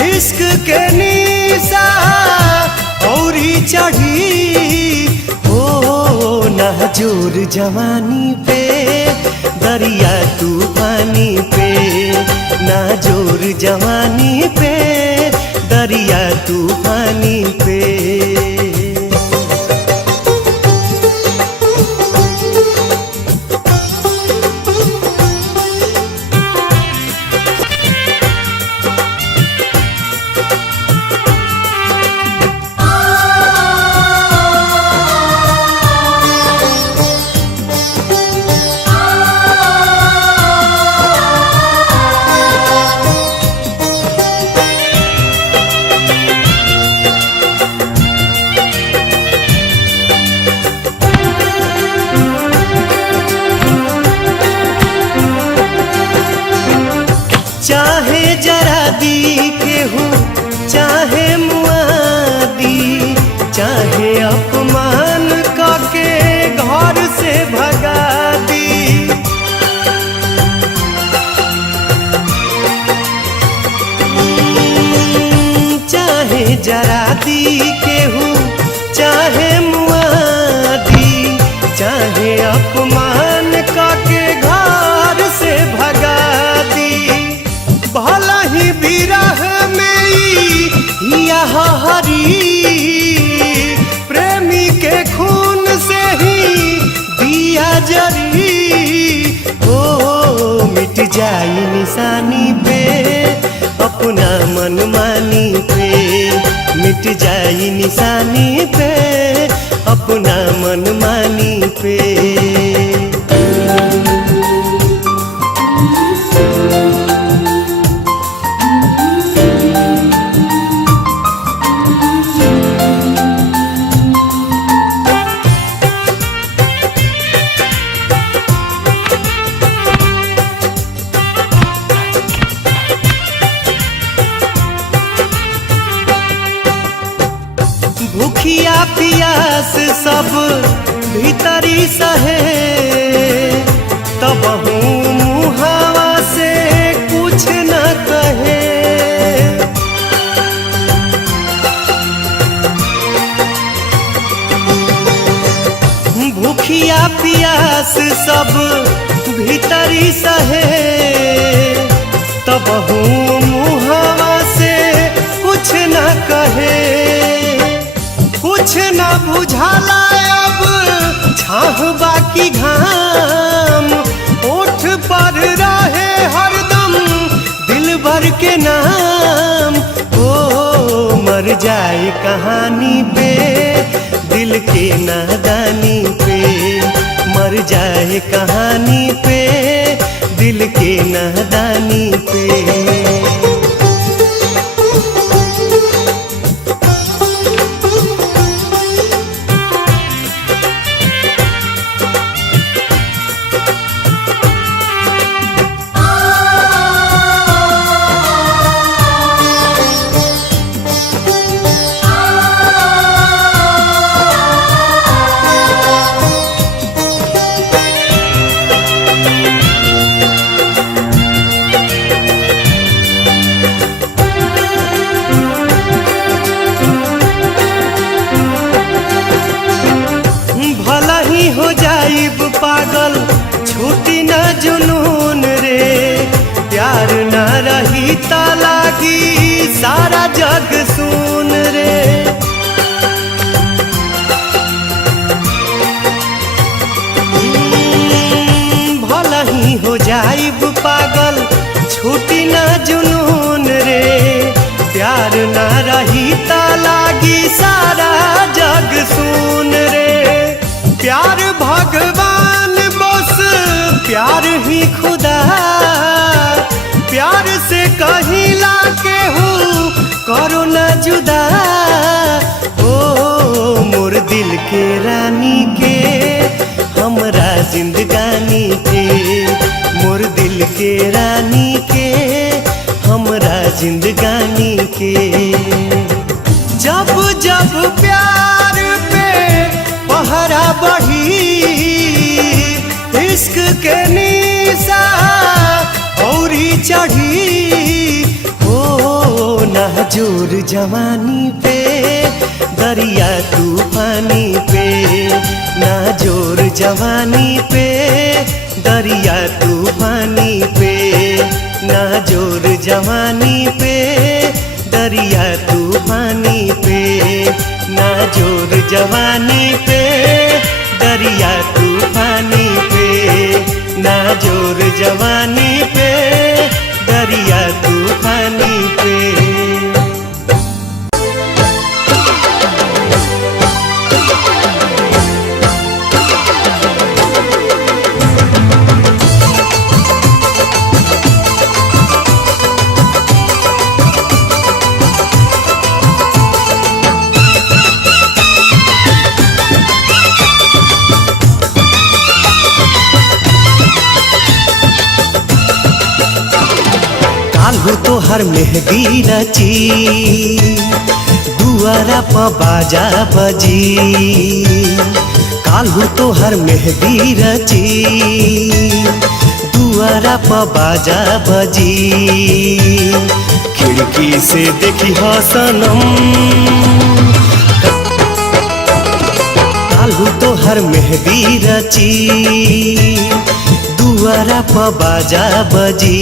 इश्क के निशा औरी चढ़ी। हो नाजुर जवानी पे दरिया तूफानी पे। नाजुर जवानी पे दरिया तूफानी पे। दी केहू चाहे मुआदी, चाहे अपमान काके घर से भगा दी। भला ही विरह में यह हरी प्रेमी के खून से ही दिया जरी। ओ मिट जाई निशानी पे अपना मनमानी पे, मिट जाई निशानी पे अपना मनमानी पे। भूखिया पियास सब भीतरी सहे, तब मुहावा से कुछ न कहे। भूखिया पियास सब भीतरी सहे, तब मुहावा से कुछ न कहे। कुछ न बुझाला अब छाह बाकी घाम, ओठ पर रहे हरदम दिल भर के नाम। ओ मर जाए कहानी पे दिल के नादानी पे, मर जाए कहानी पे दिल के नादानी पे। हो जाइब पागल छूटी न जुनून रे, प्यार न रही ता लागी सारा जग सुन रे। भला ही हो जाइब पागल छूटी न जुनून रे, प्यार न रही ता लागी सारा जग सुन रे। प्यार भगवान बस प्यार ही खुदा, प्यार से कहिला केहू करो न जुदा। ओ मोर दिल के रानी के हमरा जिंदगानी के, मोर दिल के रानी के हमरा जिंदगानी के। जब जब प्यार पे पहरा बढ़ी, इश्क के निशा औरी चढ़ी। हो नाजुर जवानी पे दरिया तूफानी पे, नाजुर जवानी पे दरिया तूफानी पे, नाजुर जवानी पे दरिया तूफानी पे, नाजुर जवानी पे दरिया तूफानी पे, नाजुर जवानी पे दरिया तूफानी पे। काल्हू तोहर मेहदी रची, दुआरा प बाजा बजी। काल्हू तोहर मेहदी रची, दुआरा प बाजा बजी। खिड़की से देखी सनम तोहर मेहंदी रची दुआरा प बाजा बजी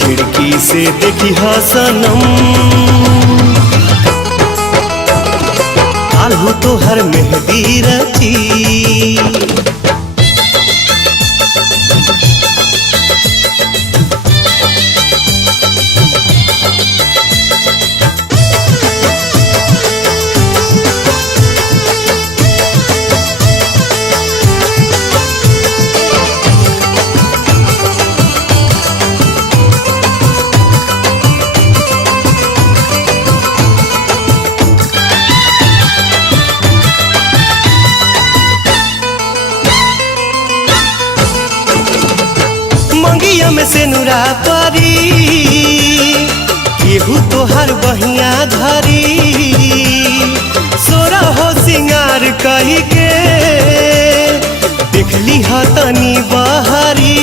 खिड़की से देखी सनम काल्हू तोहर मेहंदी रची मंगिया में से नुरा परी केहू तोहर बहिया धरी सोरा हो सिंगार कही के देखली ह तनी बहरी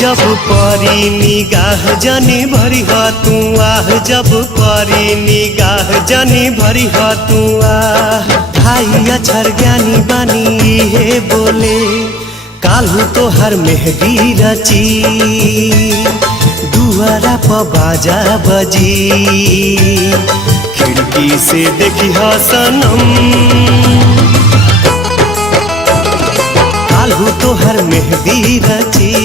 जब परी निगाह जनी भरी ह तू आह जब परी निगाह जनी भरी ह तू आह भाई अक्षर ज्ञानी बानी हे बोले काल्हू तोहर मेहंदी रची दुआरा प बाजा बजी खिड़की से देखी सनम काल्हू तोहर मेहंदी रची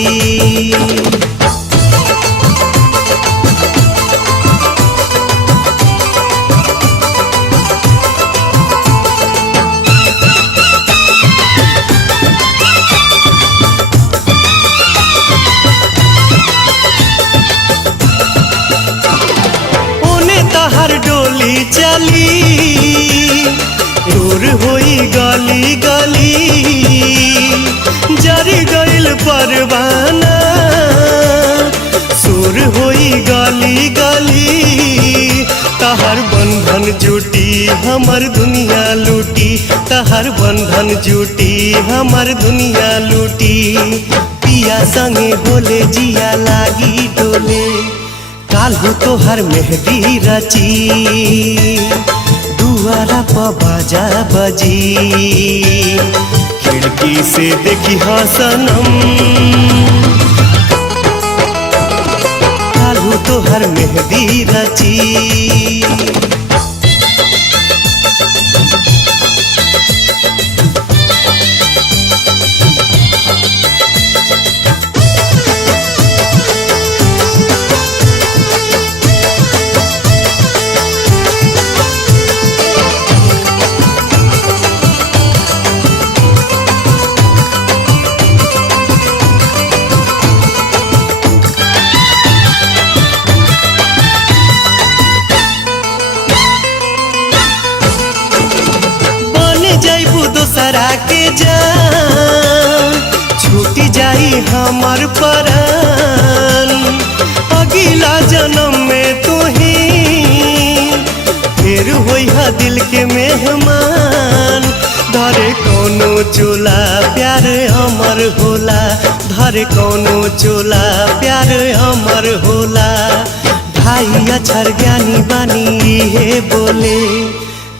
हर डोली चली दूर होई गली गली जरी गइल परवाना सुर होई गली गली तहर बंधन जुटी हमर दुनिया लूटी तहर बंधन जुटी हमर दुनिया लूटी पिया संगे होले जिया लागी डोले काल्हू तोहर मेहंदी रची दुआरा प बाजा बजी खिड़की से देखी सनम काल्हू तोहर मेहंदी रची दोसरा के जान छूटी जाई हमर परान अगला जन्म में तू ही फिर होई हा दिल के मेहमान धरे कोनो चोला प्यार अमर होला धरे कोनो चोला प्यार अमर होला भाई अक्षर ज्ञानी बानी हे बोले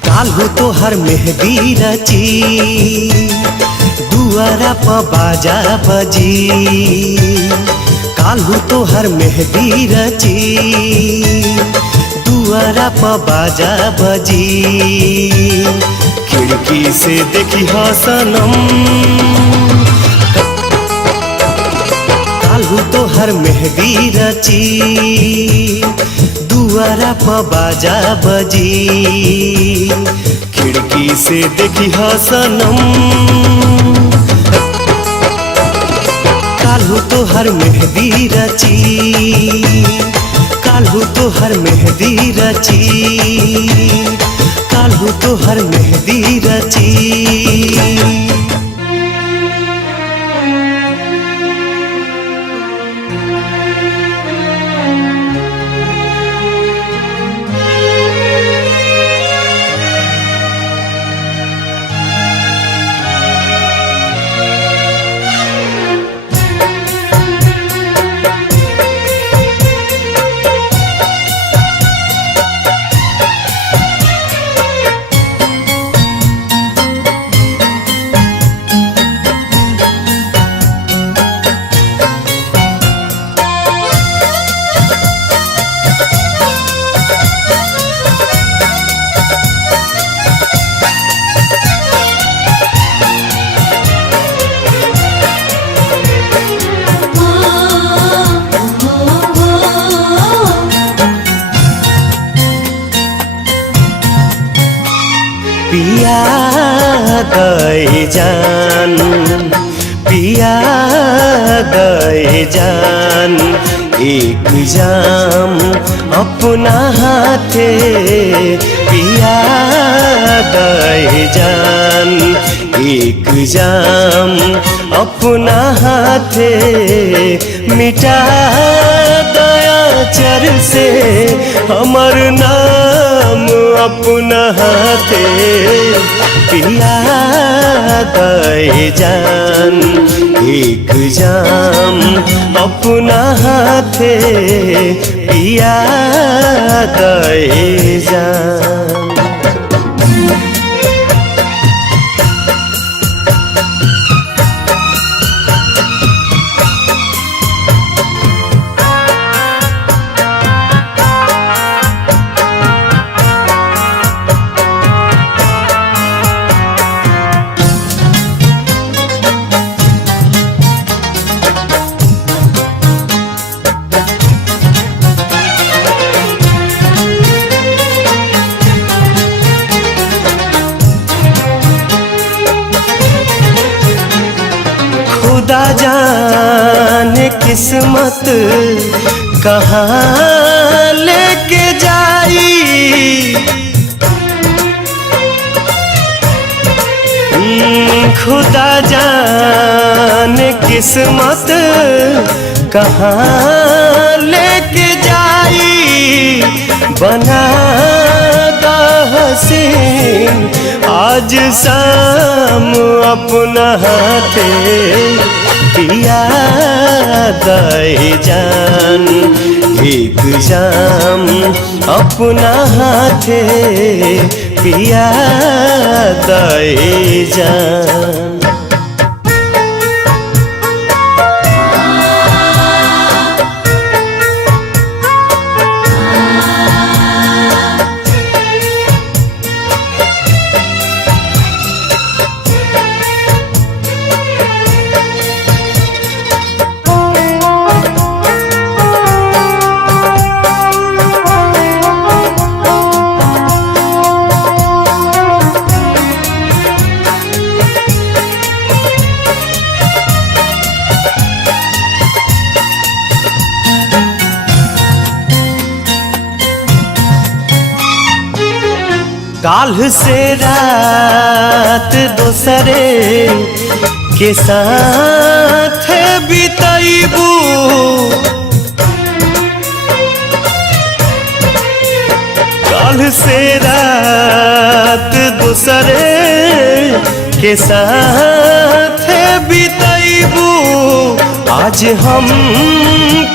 काल्हू तोहर मेहंदी रची दुआरा प बाजा बजी काल्हू तोहर मेहंदी रची दुआरा प बाजा बजी खिड़की से देखी सनम काल्हू तोहर मेहंदी रची दुआरा प बाजा बजी खिड़की से देखी सनम काल्हू तोहर मेहंदी रची काल्हू तोहर मेहंदी रची काल्हू तोहर मेहंदी रची पिया दे जान, पिया दे जान, एक जाम अपना हाथे पिया दे जान, एक जाम अपना हाथे मिटा दया चर से हमर नाम अपना हाथे पिया दे जान, एक जाम अपना हाथे पिया दे जान। खुदा जाने किस्मत कहाँ लेके जाई, खुदा जाने किस्मत कहाँ लेके जाई, बना दा हसीन आज शाम अपना हाथे पिया दे जान, एक जाम अपना हाथे पिया दे जान। काल्ह से रात दोसरे के साथ बिताइबू, काल्ह से रात दोसरे के साथ बिताइबू, आज हम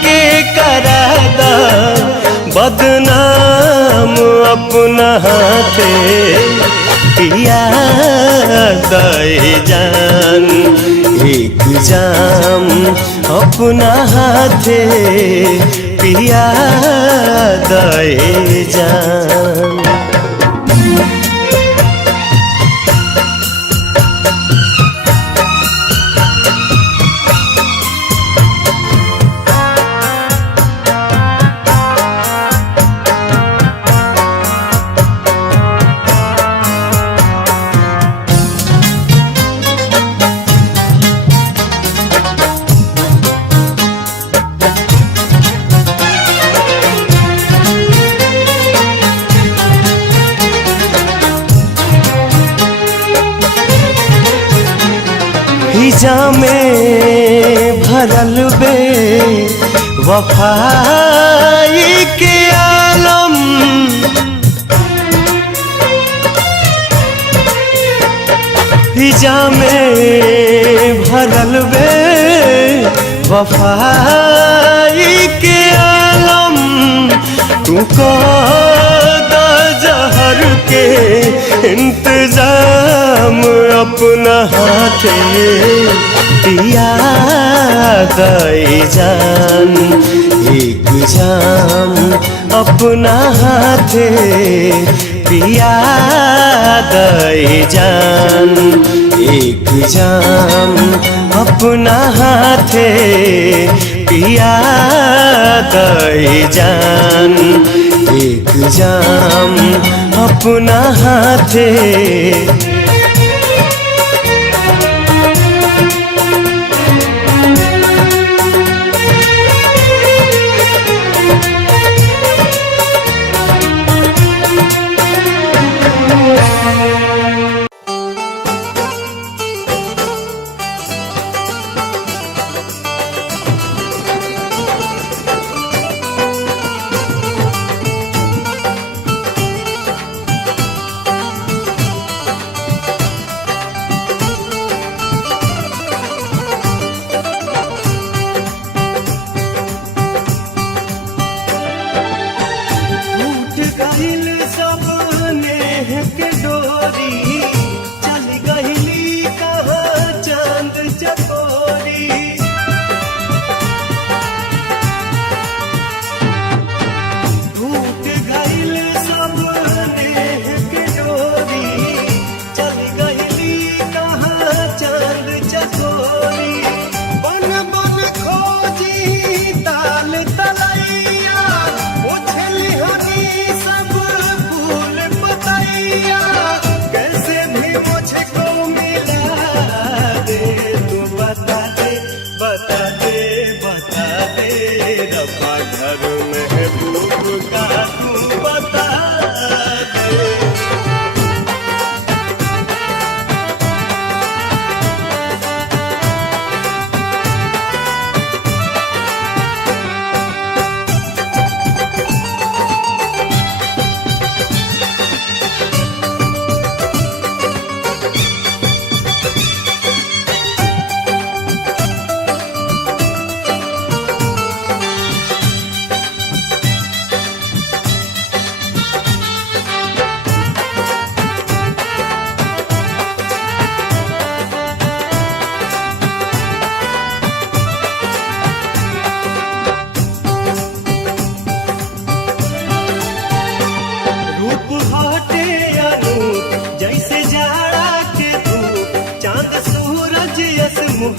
के करादा बदनाम अपना हाथे पिया दे जान, एक जाम अपना हाथे पिया दे जान। हिजा में भरल बे वफाई के आलम, हिजा में भरल बे वफाई के आलम, तू को जहर के इंतजाम अपना हाथे पिया दे जान, एक जाम अपना हाथे पिया दे जान, एक जाम अपना हाथे पिया दे जान, एक जाम अपना हाथे।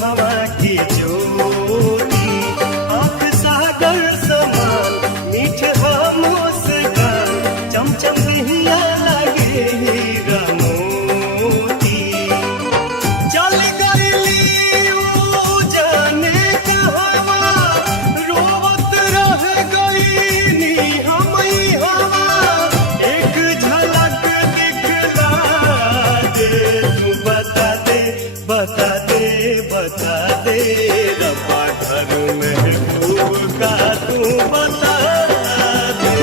हवा की ज्योति आँख सागर समान मीठ खामोश गान चमचम दिया लगे हीरा मोती। चल गईली ऊ जाने कहवा रोवत रह गईनी हमई हवा। एक झलक दिखला दे तू बता दे बता दे बता दे रब्बा घर महबूब का तू बता दे।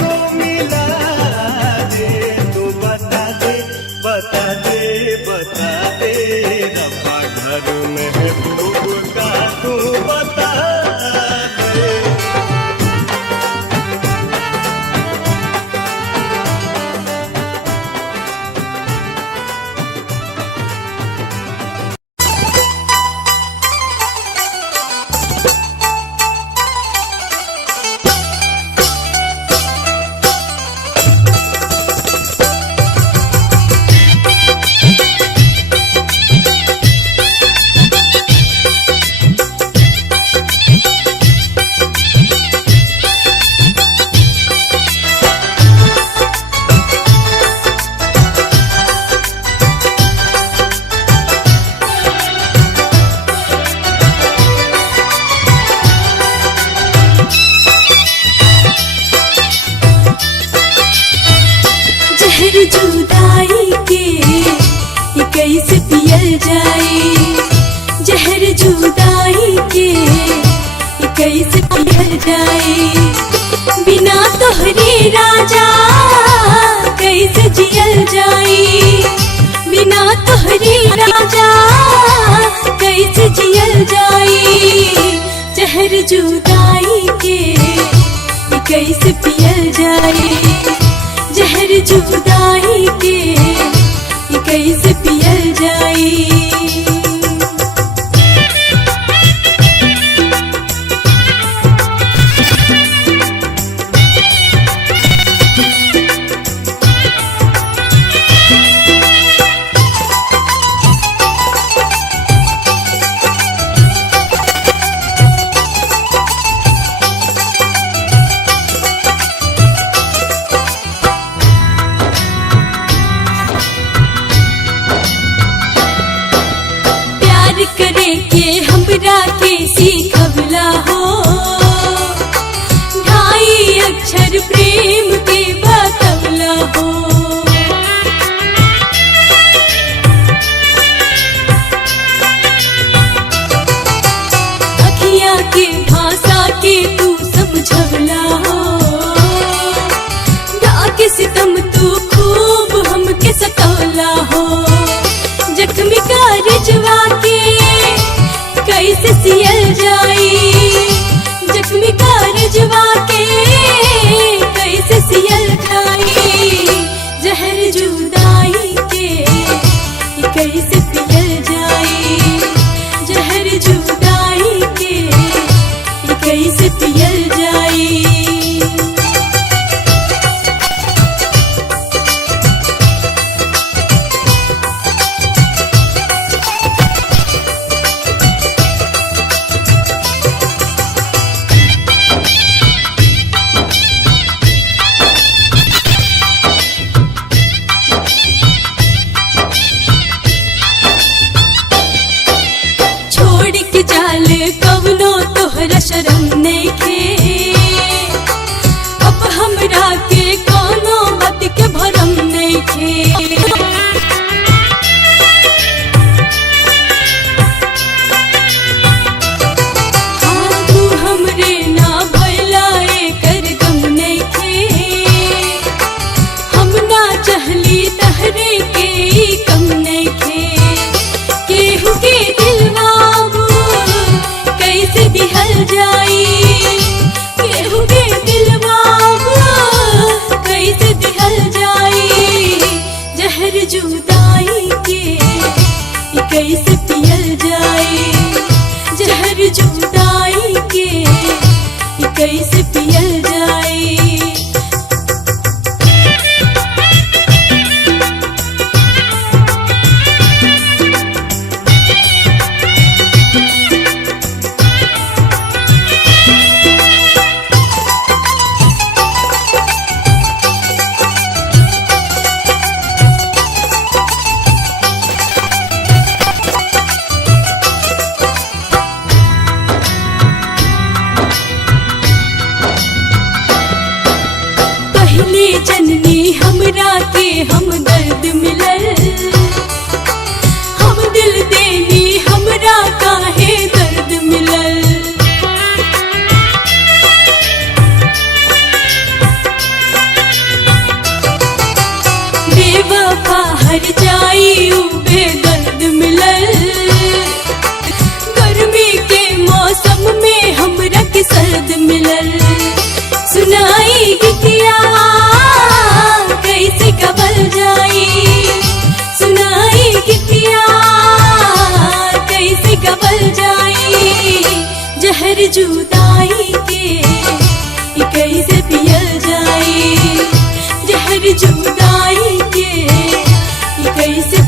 मुझको मिला दे, तू बता दे बता दे बता दे, रब्बा घर महबूब का तू बता दे। जुदाई के ये कैसे पियल जाए, जहर जुदाई के ये कैसे पियल जाए, बिना तोहरे राजा कैसे जियल जाए, बिना तोहरे राजा कैसे जियल जाए, जहर जुदाई के ये कैसे पियल जाए, जहर जुदाई के ये कैसे पियल जाए। करे के हमरा के सीखवला हो, ढाई अक्षर प्रेम के बतवला हो, अखियाँ के भाषा के तू समझवला हो, डाके सितम तू खूब हमके सतवला हो, जख्मी का रिजवा के कैसे सियल जाई, जख्मी का रिजवा के कैसे सियल जाई, जहर जुदाई के ये कैसे पियल जाई, जहर जुदाई के ये कैसे पियल जाई। जाल कवनो तोहरा शरम नइखे, अब हमरा के कोनो बात के भरम नइखे, हाँ तू हमरे ना भइला एकर गम नइखे, हम ना चाहली तहरे के कम नइखे, केहू के दिलवा कैसे दिहल जाई, केहू के दिलवा कैसे दिहल जाई, जहर जुदाई के ये कैसे पियल जाई, जहर जुदाई के ये कैसे पियल जाई। जननी हमरा के हम दर्द मिलल, हम दिल देनी हमरा काहे दर्द मिलल, मर जाई ऊ बेदर्द मिलल। गर्मी के मौसम में हमरा के सर्द मिलल। सुनाई गीतिया कैसे कबल जाई, सुनाई गीतिया कैसे कबल जाई। जहर जुदाई के ई कैसे पियल जाई, जहर जुदाई के ई कैसे